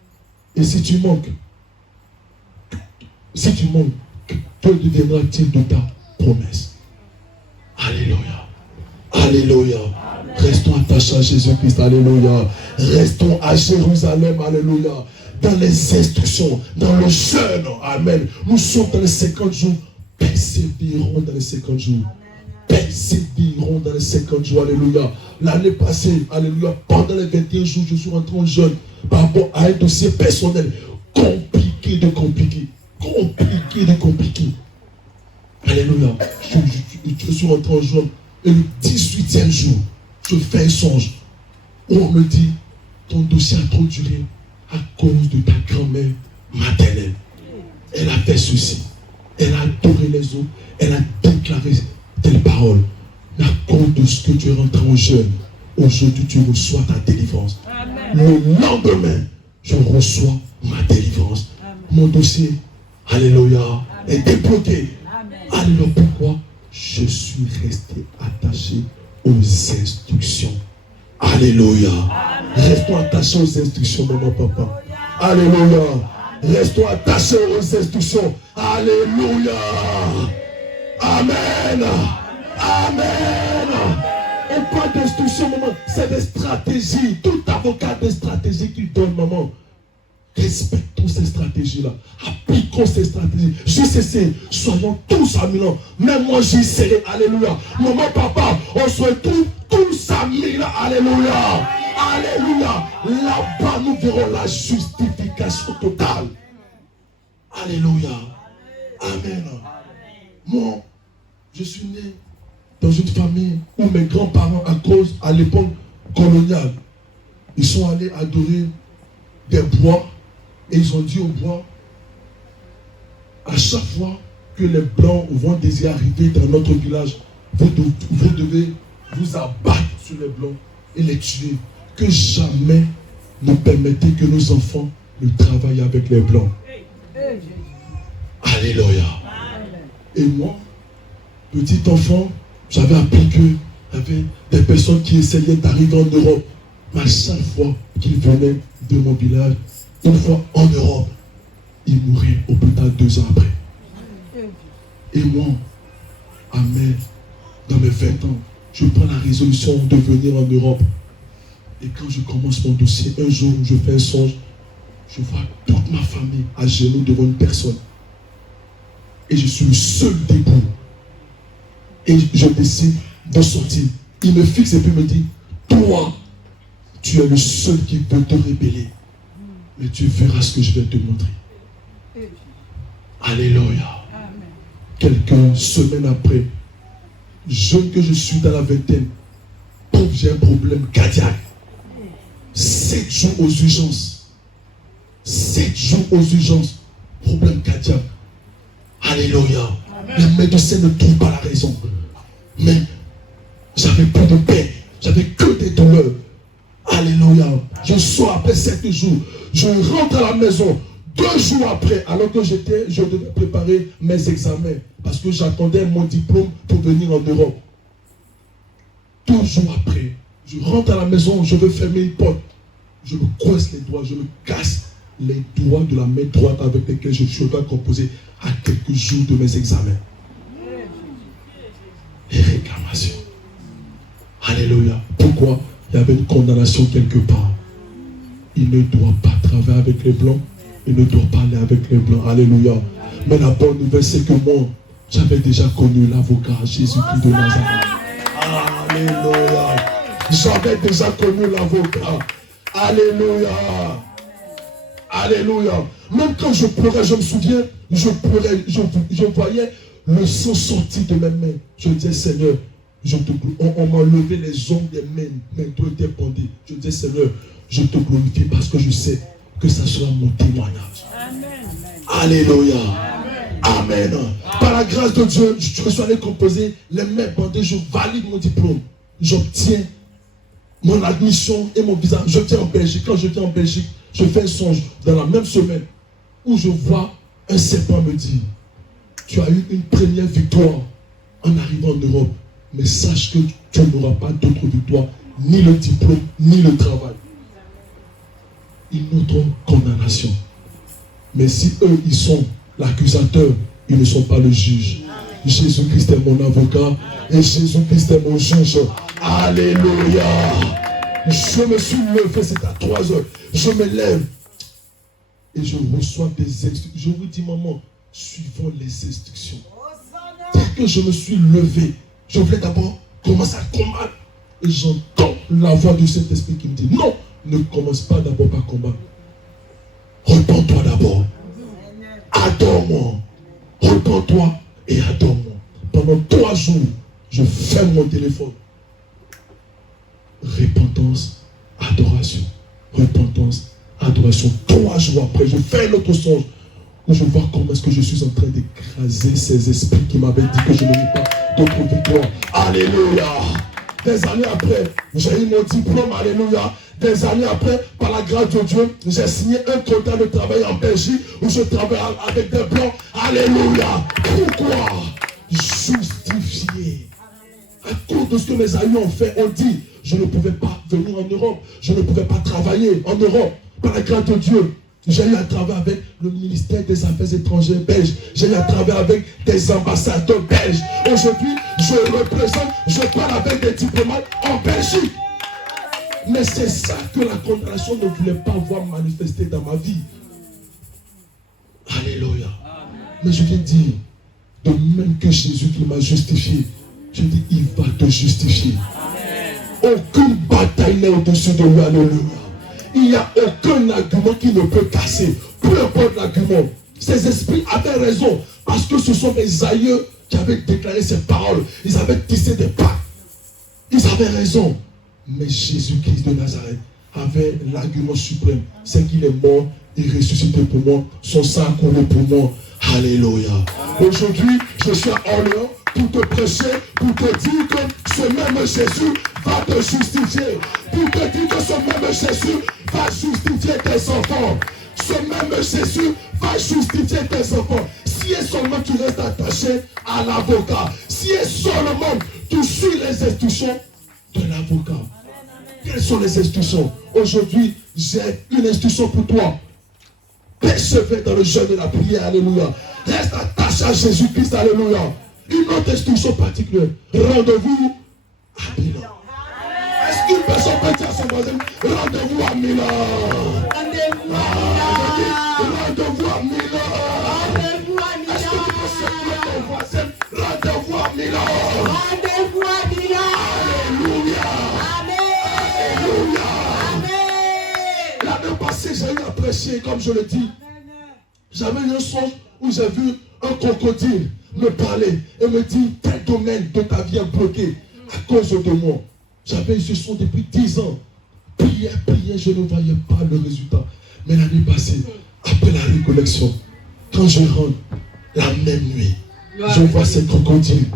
Et si tu manques, que deviendra-t-il de ta promesse? Alléluia. Alléluia. Restons attachés à Jésus-Christ. Alléluia. Restons à Jérusalem. Alléluia. Dans les instructions, dans le jeûne. Amen. Nous sommes dans les 50 jours. Persévérons dans les 50 jours. Persévérons dans les 50 jours. Alléluia. L'année passée, alléluia, pendant les 21 jours, je suis rentré en jeûne par rapport à un dossier personnel compliqué de compliqué. Alléluia. Je suis rentré en jeûne. Et le 18e jour, je fais un songe où on me dit, ton dossier a trop duré à cause de ta grand-mère maternelle. Elle a fait ceci. Elle a adoré les autres. Elle a déclaré telle parole. Mais à cause de ce que tu es rentré en jeûne, aujourd'hui tu reçois ta délivrance. Amen. Le lendemain, je reçois ma délivrance. Amen. Mon dossier, alléluia, est débloqué. Alléluia. Pourquoi? Je suis resté attaché aux instructions. Alléluia. Amen. Restons attachés aux instructions, maman, papa. Alléluia. Restons attachés aux instructions. Alléluia. Amen. Amen. On parle d'instructions, maman. C'est des stratégies. Tout avocat a des stratégies qu'il donne, maman. Respectons ces stratégies-là. Appliquons ces stratégies. JCC, soyons tous à Milan. Même moi, j'y serai. Alléluia. Maman, papa, on se retrouve tous à Milan. Alléluia. Alléluia. Là-bas, nous verrons la justification totale. Alléluia. Amen. Moi, je suis né dans une famille où mes grands-parents, à l'époque coloniale, ils sont allés adorer des bois. Et ils ont dit au bois, à chaque fois que les Blancs vont désirer arriver dans notre village, vous devez vous abattre sur les Blancs et les tuer. Que jamais ne permettez que nos enfants ne travaillent avec les Blancs. Alléluia. Et moi, petit enfant, j'avais appris qu'il y avait des personnes qui essayaient d'arriver en Europe. Mais à chaque fois qu'ils venaient de mon village, une fois en Europe, il mourrait au plus tard 2 ans après. Et moi, dans mes 20 ans, je prends la résolution de venir en Europe. Et quand je commence mon dossier, un jour, je fais un songe. Je vois toute ma famille à genoux devant une personne. Et je suis le seul debout. Et je décide de sortir. Il me fixe et puis me dit, toi, tu es le seul qui peut te révéler. Mais tu verras ce que je vais te montrer. Alléluia. Quelques semaines après, jeune que je suis dans la vingtaine, pauvre, j'ai un problème cardiaque. 7 jours aux urgences. 7 jours aux urgences. Problème cardiaque. Alléluia. Les médecins ne trouvent pas la raison. Mais j'avais plus de paix. J'avais que des douleurs. Alléluia. Je sors après 7 jours. Je rentre à la maison. 2 jours après, alors que je devais préparer mes examens. Parce que j'attendais mon diplôme pour venir en Europe. 2 jours après, je rentre à la maison, je veux fermer une porte. Je me coince les doigts, je me casse les doigts de la main droite avec lesquels je dois composer à quelques jours de mes examens. Les réclamations. Alléluia. Pourquoi? Il y avait une condamnation quelque part. Il ne doit pas travailler avec les blancs. Il ne doit pas aller avec les blancs. Alléluia. Mais la bonne nouvelle, c'est que moi, j'avais déjà connu l'avocat Jésus-Christ de Nazareth. Alléluia. J'avais déjà connu l'avocat. Alléluia. Alléluia. Même quand je pleurais, je me souviens, je pleurais, je voyais le sang sortir de mes mains. Je disais, Seigneur, on m'a levé les ongles des mains, mes doigts étaient pendus. Je disais, Seigneur, je te glorifie parce que je sais que ça sera mon témoignage. Amen. Alléluia. Amen. Par la grâce de Dieu, je suis allé composer les mains bandées, je valide mon diplôme. J'obtiens mon admission et mon visa. Je viens en Belgique. Quand je viens en Belgique, je fais un songe dans la même semaine où je vois un serpent me dire, tu as eu une première victoire en arrivant en Europe, mais sache que tu n'auras pas d'autre victoire, ni le diplôme, ni le travail. Une autre condamnation. Mais si eux, ils sont l'accusateur, ils ne sont pas le juge. Jésus-Christ est mon avocat et Jésus-Christ est mon juge. Alléluia. Je me suis levé, c'est à 3 heures. Je me lève et je reçois des instructions. Je vous dis, maman, suivons les instructions. Dès que je me suis levé, je voulais d'abord commencer à combattre. Et j'entends la voix du Saint-Esprit qui me dit, non, ne commence pas d'abord par combattre. Repends-toi d'abord. Adore-moi. Repends-toi et adore-moi. Pendant 3 jours, je ferme mon téléphone. Repentance, adoration. Repentance, adoration. 3 jours après, je fais un autre songe où je vois comment est-ce que je suis en train d'écraser ces esprits qui m'avaient dit que je n'aurais pas d'autre victoire. Alléluia. Des années après, j'ai eu mon diplôme. Alléluia. Des années après, par la grâce de Dieu, j'ai signé un contrat de travail en Belgique où je travaille avec des blancs. Alléluia. Pourquoi? Justifié. À cause de ce que mes amis ont fait, on dit, je ne pouvais pas venir en Europe. Je ne pouvais pas travailler en Europe. Par la grâce de Dieu, j'ai eu à travailler avec le ministère des Affaires étrangères belge. J'ai eu à travailler avec des ambassadeurs belges. Aujourd'hui, je représente, je parle avec des diplomates en Belgique. Mais c'est ça que la condamnation ne voulait pas voir manifester dans ma vie. Alléluia. Mais je viens dire, de même que Jésus qui m'a justifié, je dis, il va te justifier. Aucune bataille n'est au-dessus de lui. Alléluia. Il n'y a aucun argument qui ne peut casser. Peu importe l'argument. Ces esprits avaient raison. Parce que ce sont mes aïeux qui avaient déclaré ces paroles. Ils avaient tissé des pactes. Ils avaient raison. Mais Jésus-Christ de Nazareth avait l'argument suprême. C'est qu'il est mort et ressuscité pour moi. Son sang a coulé pour moi. Alléluia. Aujourd'hui, je suis à Orléans pour te prêcher, pour te dire que ce même Jésus va te justifier. Pour te dire que ce même Jésus va justifier tes enfants. Ce même Jésus va justifier tes enfants. Si et seulement tu restes attaché à l'avocat. Si et seulement tu suis les instructions de l'avocat. Quelles sont les instructions? Aujourd'hui, j'ai une instruction pour toi. Persévère dans le jeûne et la prière. Alléluia. Reste attaché à Jésus-Christ. Alléluia. Une autre instruction particulière. Rendez-vous à Milan. Est-ce qu'une personne peut dire à son voisin, rendez-vous à Milan? Rendez-vous à Milan. Est-ce que tu peux secouer ton voisin? Rendez-vous à Milan. Rendez-vous à Milan. Alléluia. Amen. Alléluia. Amen. L'année passée, j'ai eu à prêcher, comme je le dis. J'avais eu un songe où j'ai vu un crocodile me parler et me dire tel domaine de ta vie est bloqué à cause de moi. J'avais ce son depuis 10 ans. Prière, je ne voyais pas le résultat. Mais l'année passée, après la récollection, quand je rentre, la même nuit, je vois ces crocodiles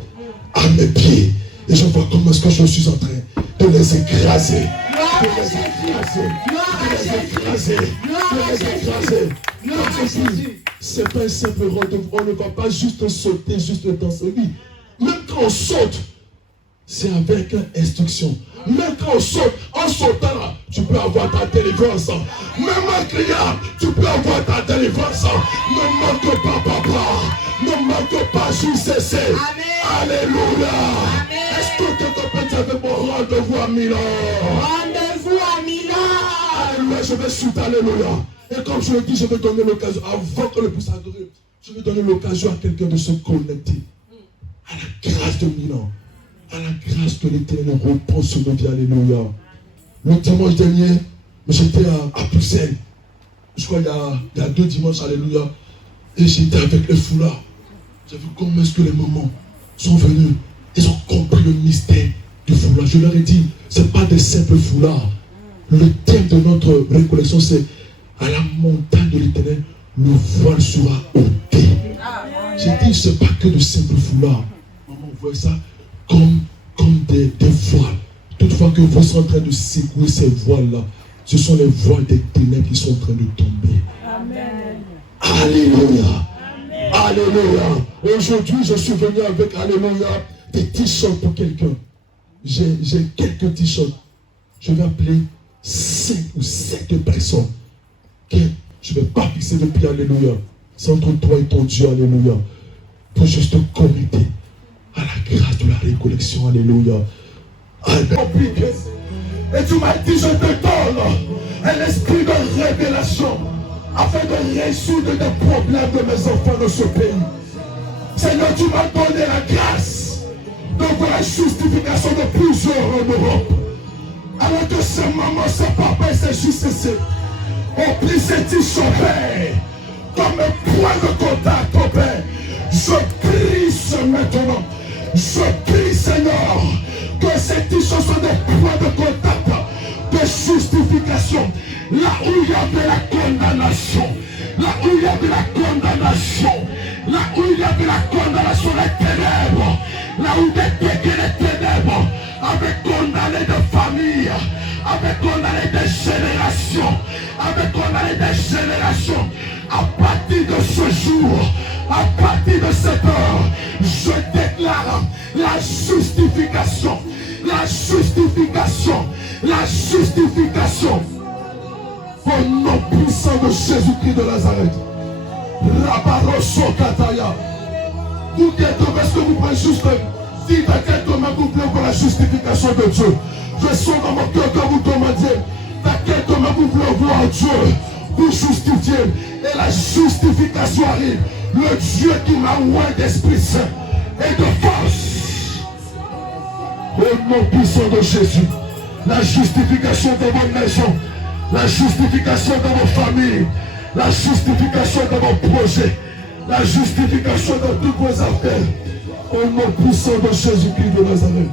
à mes pieds. Et je vois comment est-ce que je suis en train de les écraser. C'est pas un simple rendez-vous. On ne va pas juste sauter, juste danser. Oui, même quand on saute, c'est avec instruction. Même quand on saute, en sautant là, tu peux avoir ta délivrance. Même en criant, tu peux avoir ta délivrance. Ne manque pas, papa. Ne manque pas, juste cesser. Alléluia. Est-ce que quelqu'un peut dire avec mon rendez-vous à Milan? Rendez-vous à Milan. Alléluia, je vais shooter, alléluia. Et comme je le dis, je vais donner l'occasion, avant que le puisse adorer, je vais donner l'occasion à quelqu'un de se connecter à la grâce de Milan. À la grâce de l'Éternel repose sur nos vies, alléluia. Le dimanche dernier, j'étais à Bruxelles. Je crois il y a 2 dimanches, alléluia. Et j'étais avec les foulards. J'ai vu comment est-ce que les mamans sont venus. Ils ont compris le mystère du foulard. Je leur ai dit, ce n'est pas des simples foulards. Le thème de notre récollection, c'est à la montagne de l'Éternel, le voile sera ôté. J'ai dit, ce n'est pas que de simples foulards. Maman, vous voyez ça comme des voiles. Toutefois que vous êtes en train de secouer ces voiles-là, ce sont les voiles des ténèbres qui sont en train de tomber. Amen. Alléluia. Amen. Alléluia. Aujourd'hui, je suis venu avec, alléluia, des t-shirts pour quelqu'un. J'ai quelques t-shirts. Je vais appeler 5 ou 7 personnes. Okay? Je ne vais pas fixer de pied, alléluia. C'est entre toi et ton Dieu, alléluia. Pour juste te connecter à la grâce de la récollection, alléluia. Et tu m'as dit, je te donne un esprit de révélation afin de résoudre des problèmes de mes enfants de ce pays. Seigneur, tu m'as donné la grâce de voir la justification de plusieurs en Europe. Alors que ces mamans, ces papas et ces justiciers ont pris ces t-shirts comme un point de contact, oh Père. Je prie ce maintenant. Je prie, Seigneur, que ces t-shirts soient des points de contact, de justification. Là où il y avait la condamnation, là où il y avait la condamnation, là où il y avait la condamnation, les ténèbres, là où des ténèbres avaient condamné des familles, avaient condamné des générations, avaient condamné des générations. À partir de ce jour, à partir de cette heure, je déclare la justification, la justification, la justification. Au nom puissant de Jésus-Christ de Nazareth. Rabaroso Kataya. Vous qui êtes est-ce que vous pouvez juste dire à quel domaine vous voulez voir la justification de Dieu? Je sens dans mon cœur que vous demandiez à quel domaine vous voulez voir Dieu vous justifier. Et la justification arrive. Le Dieu qui m'a oint d'Esprit Saint et de force. Au nom puissant de Jésus. La justification de votre maison. La justification de vos familles. La justification de vos projets. La justification de toutes vos affaires. Au nom puissant de Jésus-Christ de Nazareth.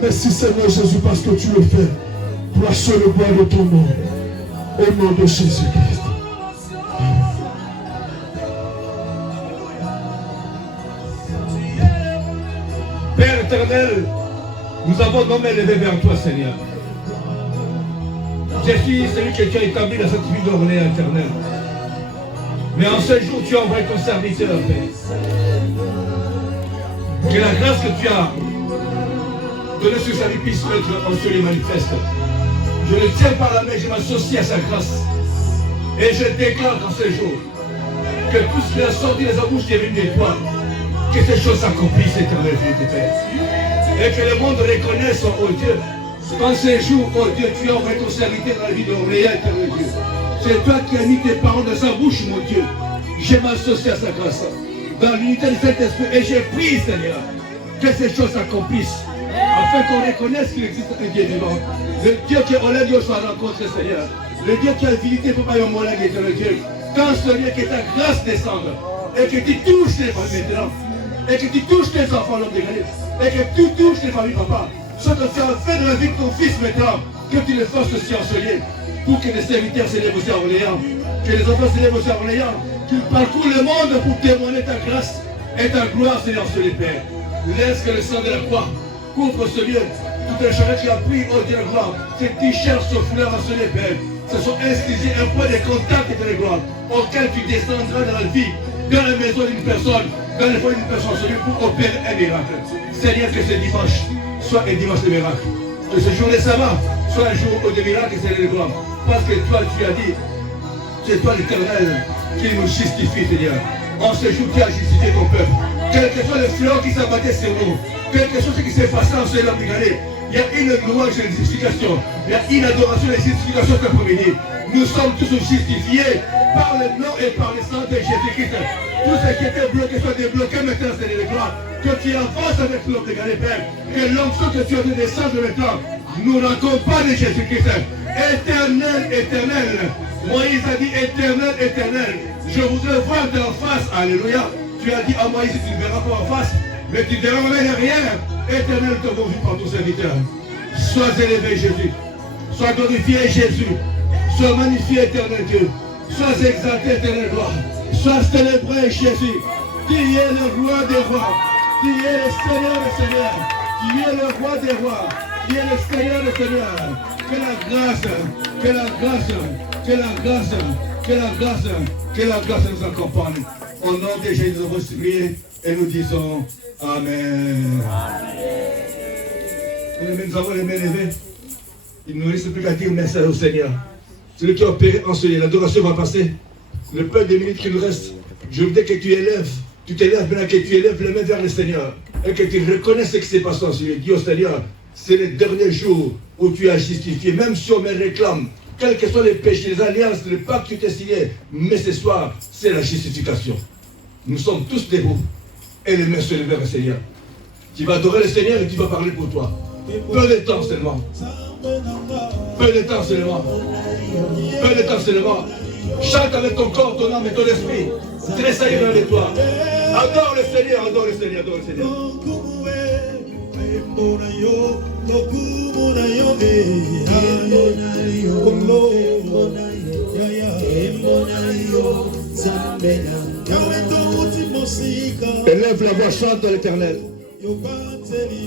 Merci Seigneur Jésus parce que tu le fais. Place le bois de ton nom. Au nom de Jésus-Christ. Père éternel, nous avons nommé élevé vers toi, Seigneur. Je suis celui que tu as établi dans cette ville d'Orléans, éternel. Mais en ce jour, tu as envoyé ton serviteur, Père. Que la grâce que tu as donnée sur sa vie puisse mettre en ciel et manifeste. Je le tiens par la main, je m'associe à sa grâce. Et je déclare dans ce jour que tout ce qui a sorti des embouches des rimes d'étoiles, que ces choses s'accomplissent, éternel Dieu de Père. Et que le monde reconnaisse, oh Dieu, qu'en ces jours, oh Dieu, tu as envoyé ton serviteur dans la vie d'Orléans, éternel Dieu. C'est toi qui as mis tes paroles dans sa bouche, mon Dieu. Je m'associe à sa grâce, dans l'unité de cet esprit, et j'ai pris, Seigneur, que ces choses s'accomplissent, afin qu'on reconnaisse qu'il existe un Dieu vivant. Le Dieu qui est au lait de sa rencontre, Seigneur. Le Dieu qui a l'habilité pour pas y homologuer, éternel Dieu. Quand ce lieu que ta grâce descende, et que tu touches les familles maintenant, et que tu touches tes enfants, l'homme dégradé, et que tu touches les familles, papa. Ce que tu as fait de la vie de ton fils maintenant, que tu le fasses aussi enseigner, pour que les serviteurs s'élèvent aussi en Orléans, que les enfants s'élèvent aussi en Orléans, qu'ils parcourent le monde pour témoigner ta grâce et ta gloire, Seigneur, sur les pères. Laisse que le sang de la croix couvre ce lieu. Tout un chemin qui a pris, oh Dieu de gloire, ces t-shirts, ce foulard, sur les pères. Ce sont institués un point de contact de la gloire, auquel tu descendras dans la vie, dans la maison d'une personne, dans le foyer d'une personne, celui pour opérer un miracle. Seigneur, que ce dimanche soit un dimanche de miracle. Que ce jour de sabbat soit un jour de miracle, Seigneur de gloire. Parce que toi, tu as dit, c'est toi l'Éternel qui nous justifie, Seigneur. En ce jour, tu as justifié ton peuple. Quel que soit le flot qui s'abattait sur nous, quel que soit ce qui s'est passé en ce l'homme dégradé, il y a une louange de justification, il y a une adoration de justification cet après-midi. Nous sommes tous justifiés par le nom et par le sang de Jésus-Christ. Tout ce qui était bloqué soit débloqué maintenant, Seigneur de gloire. Que tu avances avec l'homme dégradé, Père. Que l'onction que tu as de descendre maintenant nous raccompagne de Jésus-Christ. Éternel, éternel. Moïse a dit éternel, éternel. Je voudrais voir d'en face. Alléluia. Tu as dit à Moïse, tu ne verras pas en face, mais tu ne verras même derrière. Éternel, te vu par ton serviteur. Sois élevé, Jésus. Sois glorifié, Jésus. Sois magnifié, éternel Dieu. Sois exalté, éternel gloire. Sois célébré, Jésus. Tu es le roi des rois. Tu es le Seigneur des seigneurs. Tu es le roi des rois. Tu es le Seigneur des seigneurs. Que la grâce, que la grâce, que la grâce, que la grâce, que la grâce nous accompagne. Au nom de Jésus, nous avons supplié et nous disons Amen. Et nous avons les mains levées. Il ne nous reste plus qu'à dire merci au Seigneur. Celui qui a opéré en ce lieu, l'adoration va passer. Le peu de minutes qui nous reste, je voudrais que tu élèves, maintenant que tu élèves les mains vers le Seigneur et que tu reconnaisses ce qui s'est passé en ce lieu. Dis au Seigneur, c'est le dernier jour où tu as justifié, même si on me réclame, quels que soient les péchés, les alliances, les pactes que tu as signés, mais ce soir, c'est la justification. Nous sommes tous debout et les mains se lèvent vers le Seigneur. Tu vas adorer le Seigneur et tu vas parler pour toi. Peu de temps seulement. Peu de temps seulement. Peu de temps seulement. Chante avec ton corps, ton âme et ton esprit. Tressaille dans les toits. Adore le Seigneur, adore le Seigneur, adore le Seigneur. Élève la voix, chante à l'Éternel.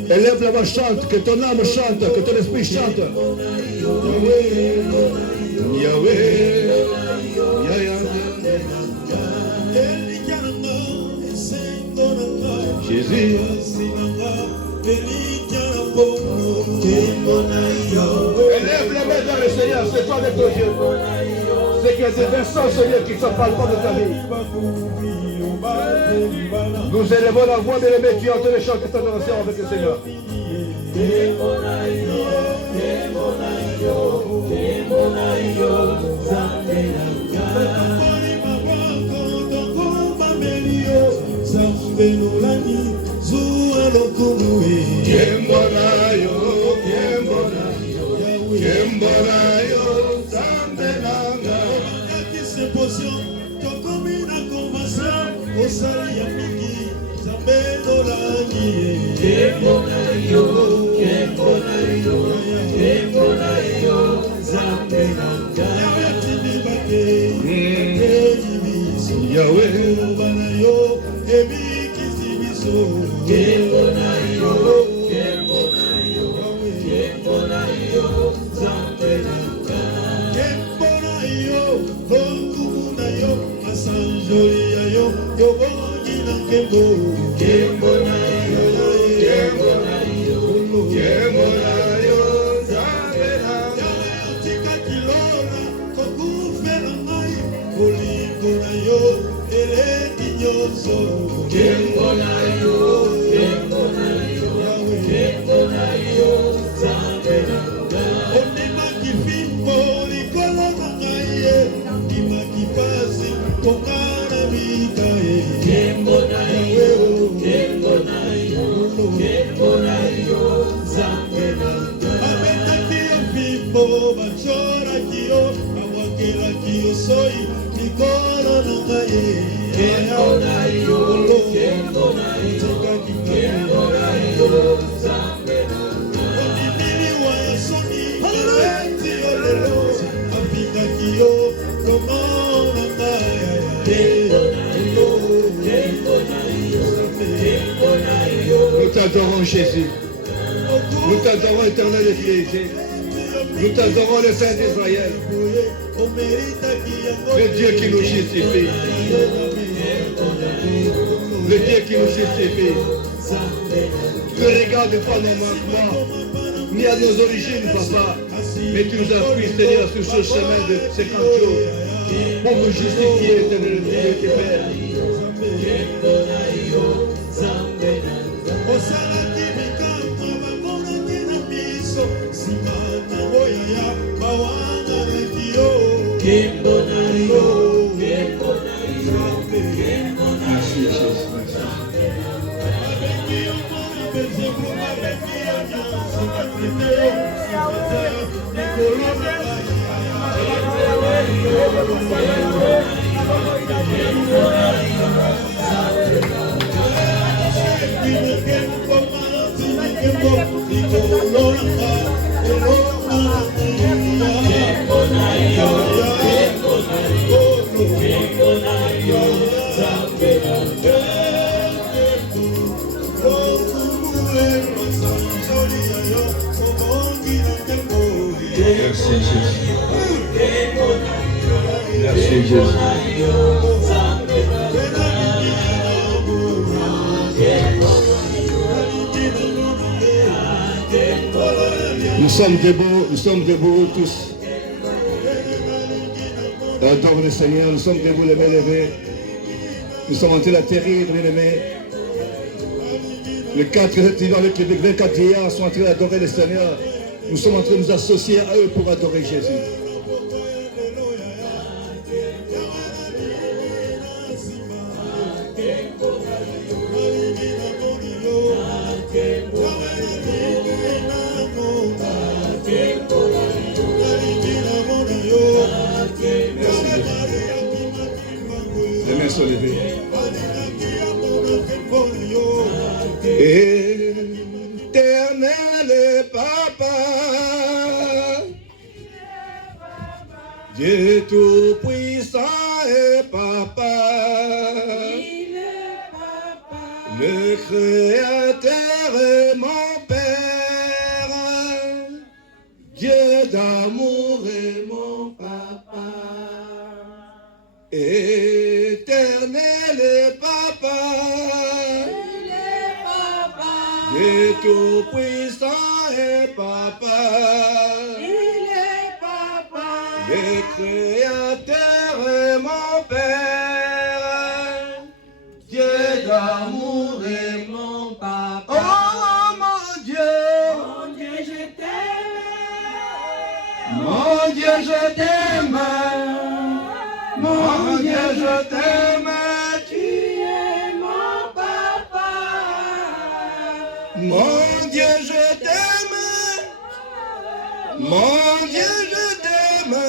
Élève la voix, chante, que ton âme chante, que ton esprit chante. Yahweh, Jésus. Élève les mains vers le Seigneur, c'est toi avec ton Dieu. C'est qu'il y a des versants, Seigneur, qui ne sont pas le temps de ta vie. Nous élevons la voix de l'aimer, tu entends les chants de cette adoration avec le Seigneur. Nous t'adorons Jésus. Nous t'adorons éternel et fidélité. Nous t'adorons le Saint d'Israël. Le Dieu qui nous justifie. Le Dieu qui nous justifie. Ne regarde pas nos manquements, ni à nos origines, papa. Mais tu nous as pris, Seigneur, sur ce chemin de 50 jours pour nous justifier, éternel Dieu et Père. Merci Jésus. Merci Jésus. Merci Jésus. Nous sommes debout tous. Adore le Seigneur, nous sommes debout les mains levées. Nous sommes en train d'atterrir, bien aimés. Les 4 étudiants avec les 24 vieillards sont en train d'adorer le Seigneur. Nous sommes en train de nous associer à eux pour adorer Jésus. Les mains sont levées. Éternel Papa, Dieu tout-puissant et Papa, le Créateur et mon Père, Dieu d'amour et mon Papa, éternel Papa, Dieu tout-puissant et Papa, le Créateur et mon Père, Dieu d'amour et mon Papa. Oh mon Dieu, je t'aime. Mon Dieu, je t'aime. Mon Dieu, je t'aime. Tu es mon Papa. Mon Dieu, je t'aime. Mon Dieu, je t'aime.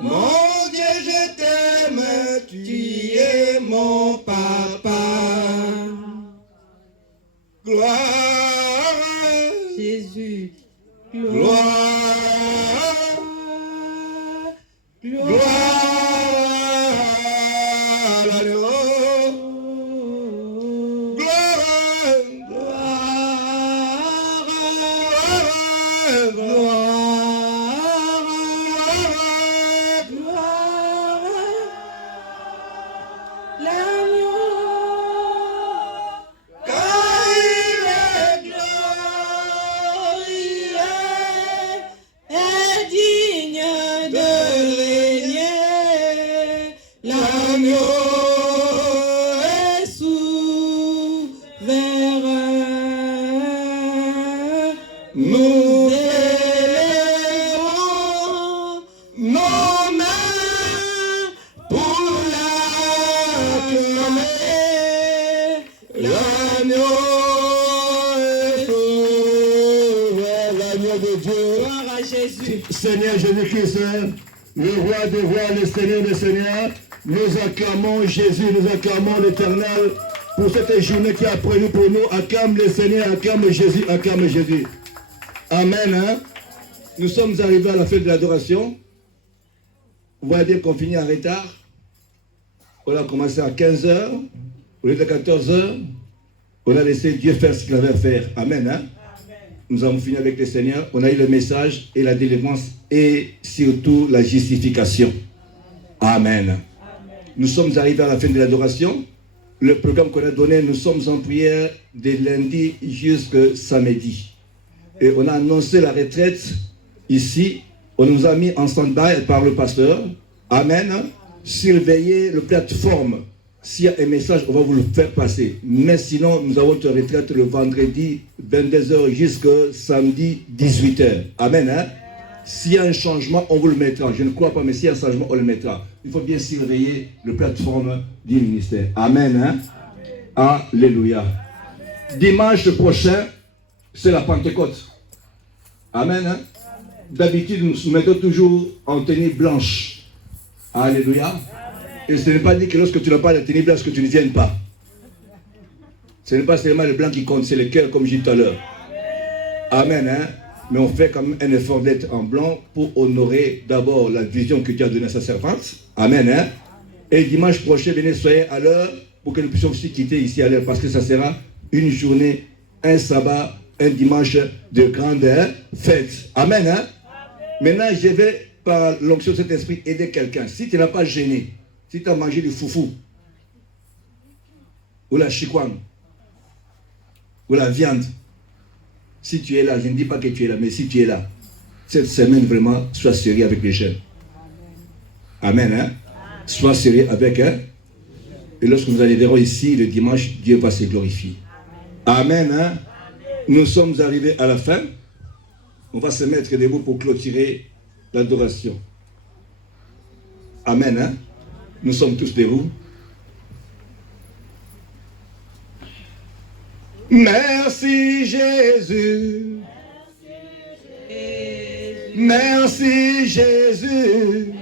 Mon Dieu, je t'aime. Tu es mon Papa. Gloire. Jésus. Gloire. Gloire. Nous élevons nos mains pour l'acclamer. L'agneau est sauvé, l'agneau de Dieu. Gloire à Jésus. Seigneur Jésus-Christ, le roi des rois, le Seigneur des seigneurs. Nous acclamons Jésus, nous acclamons l'Éternel pour cette journée qui a prévu pour nous. Acclame le Seigneur, acclame Jésus, acclame Jésus. Amen. Hein? Nous sommes arrivés à la fête de l'adoration. Vous voyez bien qu'on finit en retard. On a commencé à 15h, au lieu de 14h. On a laissé Dieu faire ce qu'il avait à faire. Amen. Hein? Nous avons fini avec le Seigneur. On a eu le message et la délivrance et surtout la justification. Amen. Nous sommes arrivés à la fin de l'adoration. Le programme qu'on a donné, nous sommes en prière de lundi jusqu'à samedi. Et on a annoncé la retraite ici. On nous a mis en stand-by par le pasteur. Amen. Surveillez la plateforme. S'il y a un message, on va vous le faire passer. Mais sinon, nous avons une retraite le vendredi 22h jusqu'à samedi 18h. Amen. Hein? S'il y a un changement, on vous le mettra. Je ne crois pas, mais s'il y a un changement, on le mettra. Il faut bien surveiller la plateforme du ministère. Amen. Hein? Alléluia. Dimanche prochain, c'est la Pentecôte. Amen. Hein? D'habitude, nous nous mettons toujours en tenue blanche. Alléluia. Et ce n'est pas dit que lorsque tu n'as pas de tenue blanche, que tu ne viennes pas. Ce n'est pas seulement le blanc qui compte, c'est le cœur, comme je disais tout à l'heure. Amen. Hein? Mais on fait quand même un effort d'être en blanc pour honorer d'abord la vision que Dieu a donnée à sa servante. Amen. Hein? Et dimanche prochain, venez, soyez à l'heure pour que nous puissions aussi quitter ici à l'heure, parce que ça sera une journée, un sabbat, un dimanche de grande fête. Amen. Hein? Maintenant, je vais, par l'onction de cet esprit, aider quelqu'un. Si tu n'as pas gêné, si tu as mangé du foufou, ou la chikwang, ou la viande, si tu es là, je ne dis pas que tu es là, mais si tu es là, cette semaine vraiment, sois sérieux avec les jeunes. Amen. Hein? Sois sérieux avec eux. Et lorsque nous arriverons ici, le dimanche, Dieu va se glorifier. Amen. Hein? Nous sommes arrivés à la fin. On va se mettre debout pour clôturer l'adoration. Amen. Hein? Nous sommes tous debout. Merci Jésus. Merci Jésus.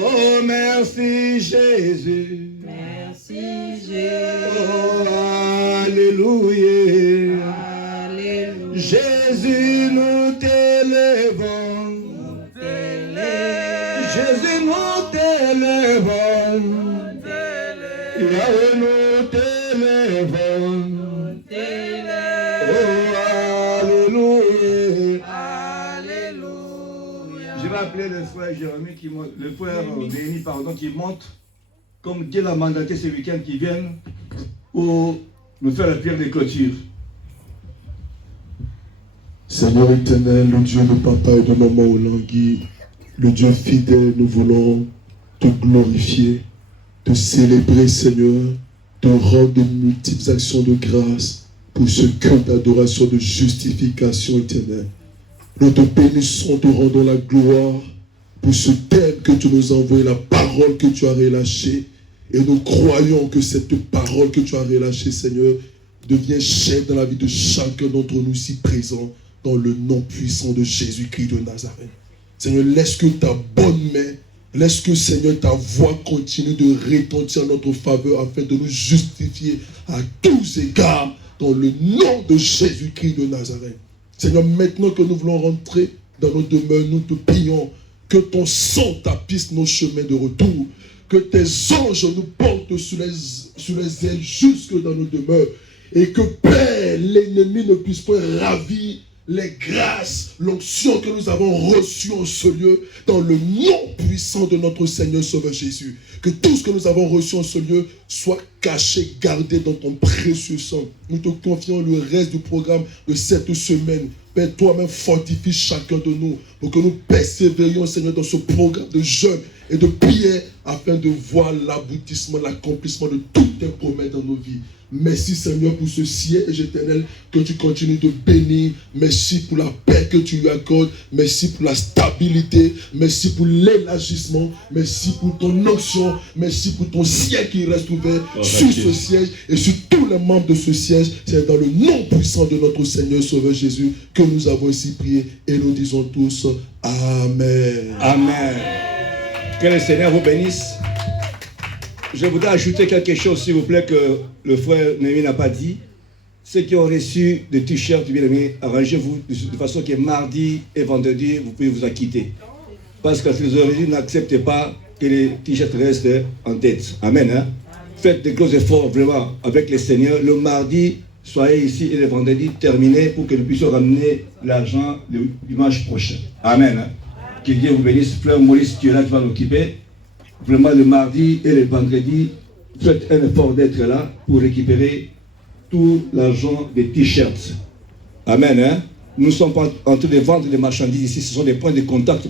Oh merci Jésus. Merci Jésus. Oh alléluia. Alléluia. Jésus nous t'élèvons. Jésus nous t'élèvons. Yahweh nous t'élèvons. Oh alléluia. Je vais appeler le frère Jérémie qui monte, le frère Béni, pardon, qui monte, comme Dieu l'a mandaté ce week-end, qui viennent pour nous faire la prière de clôture. Seigneur éternel, le Dieu de papa et de maman Olangui, le Dieu fidèle, nous voulons te glorifier, te célébrer, Seigneur, te rendre de multiples actions de grâce pour ce culte d'adoration, de justification éternelle. Nous te bénissons, te rendons la gloire pour ce thème que tu nous as envoyé, la parole que tu as relâchée. Et nous croyons que cette parole que tu as relâchée, Seigneur, devient chère dans la vie de chacun d'entre nous ici présents, dans le nom puissant de Jésus-Christ de Nazareth. Seigneur, laisse que ta bonne main, laisse que, Seigneur, ta voix continue de retentir en notre faveur afin de nous justifier à tous égards dans le nom de Jésus-Christ de Nazareth. Seigneur, maintenant que nous voulons rentrer dans nos demeures, nous te prions que ton sang tapisse nos chemins de retour, que tes anges nous portent sur les ailes jusque dans nos demeures, et que, Père, l'ennemi ne puisse pas ravir les grâces, l'onction que nous avons reçue en ce lieu, dans le nom puissant de notre Seigneur Sauveur Jésus. Que tout ce que nous avons reçu en ce lieu soit caché, gardé dans ton précieux sang. Nous te confions le reste du programme de cette semaine. Père, toi-même fortifie chacun de nous pour que nous persévérions, Seigneur, dans ce programme de jeûne et de prière afin de voir l'aboutissement, l'accomplissement de toutes tes promesses dans nos vies. Merci Seigneur pour ce siège éternel que tu continues de bénir. Merci pour la paix que tu lui accordes. Merci pour la stabilité. Merci pour l'élargissement. Merci pour ton onction. Merci pour ton ciel qui reste ouvert sur ce siège et sur tous les membres de ce siège. C'est dans le nom puissant de notre Seigneur Sauveur Jésus que nous avons ici prié et nous disons tous Amen. Amen. Que le Seigneur vous bénisse. Je voudrais ajouter quelque chose, s'il vous plaît, que le frère Némi n'a pas dit. Ceux qui ont reçu des t-shirts, bien aimé, arrangez-vous de façon que mardi et vendredi, vous pouvez vous acquitter. Parce que les origines n'acceptent pas que les t-shirts restent en tête. Amen. Hein? Faites des gros efforts vraiment avec le Seigneur. Le mardi, soyez ici et le vendredi, terminez pour que nous puissions ramener l'argent le dimanche prochain. Amen. Hein? Que Dieu vous bénisse. Frère Maurice, tu es là, tu vas l'occuper. Vraiment, le mardi et le vendredi, faites un effort d'être là pour récupérer tout l'argent des t-shirts. Amen. Hein? Nous ne sommes pas en train de vendre des marchandises ici, ce sont des points de contact.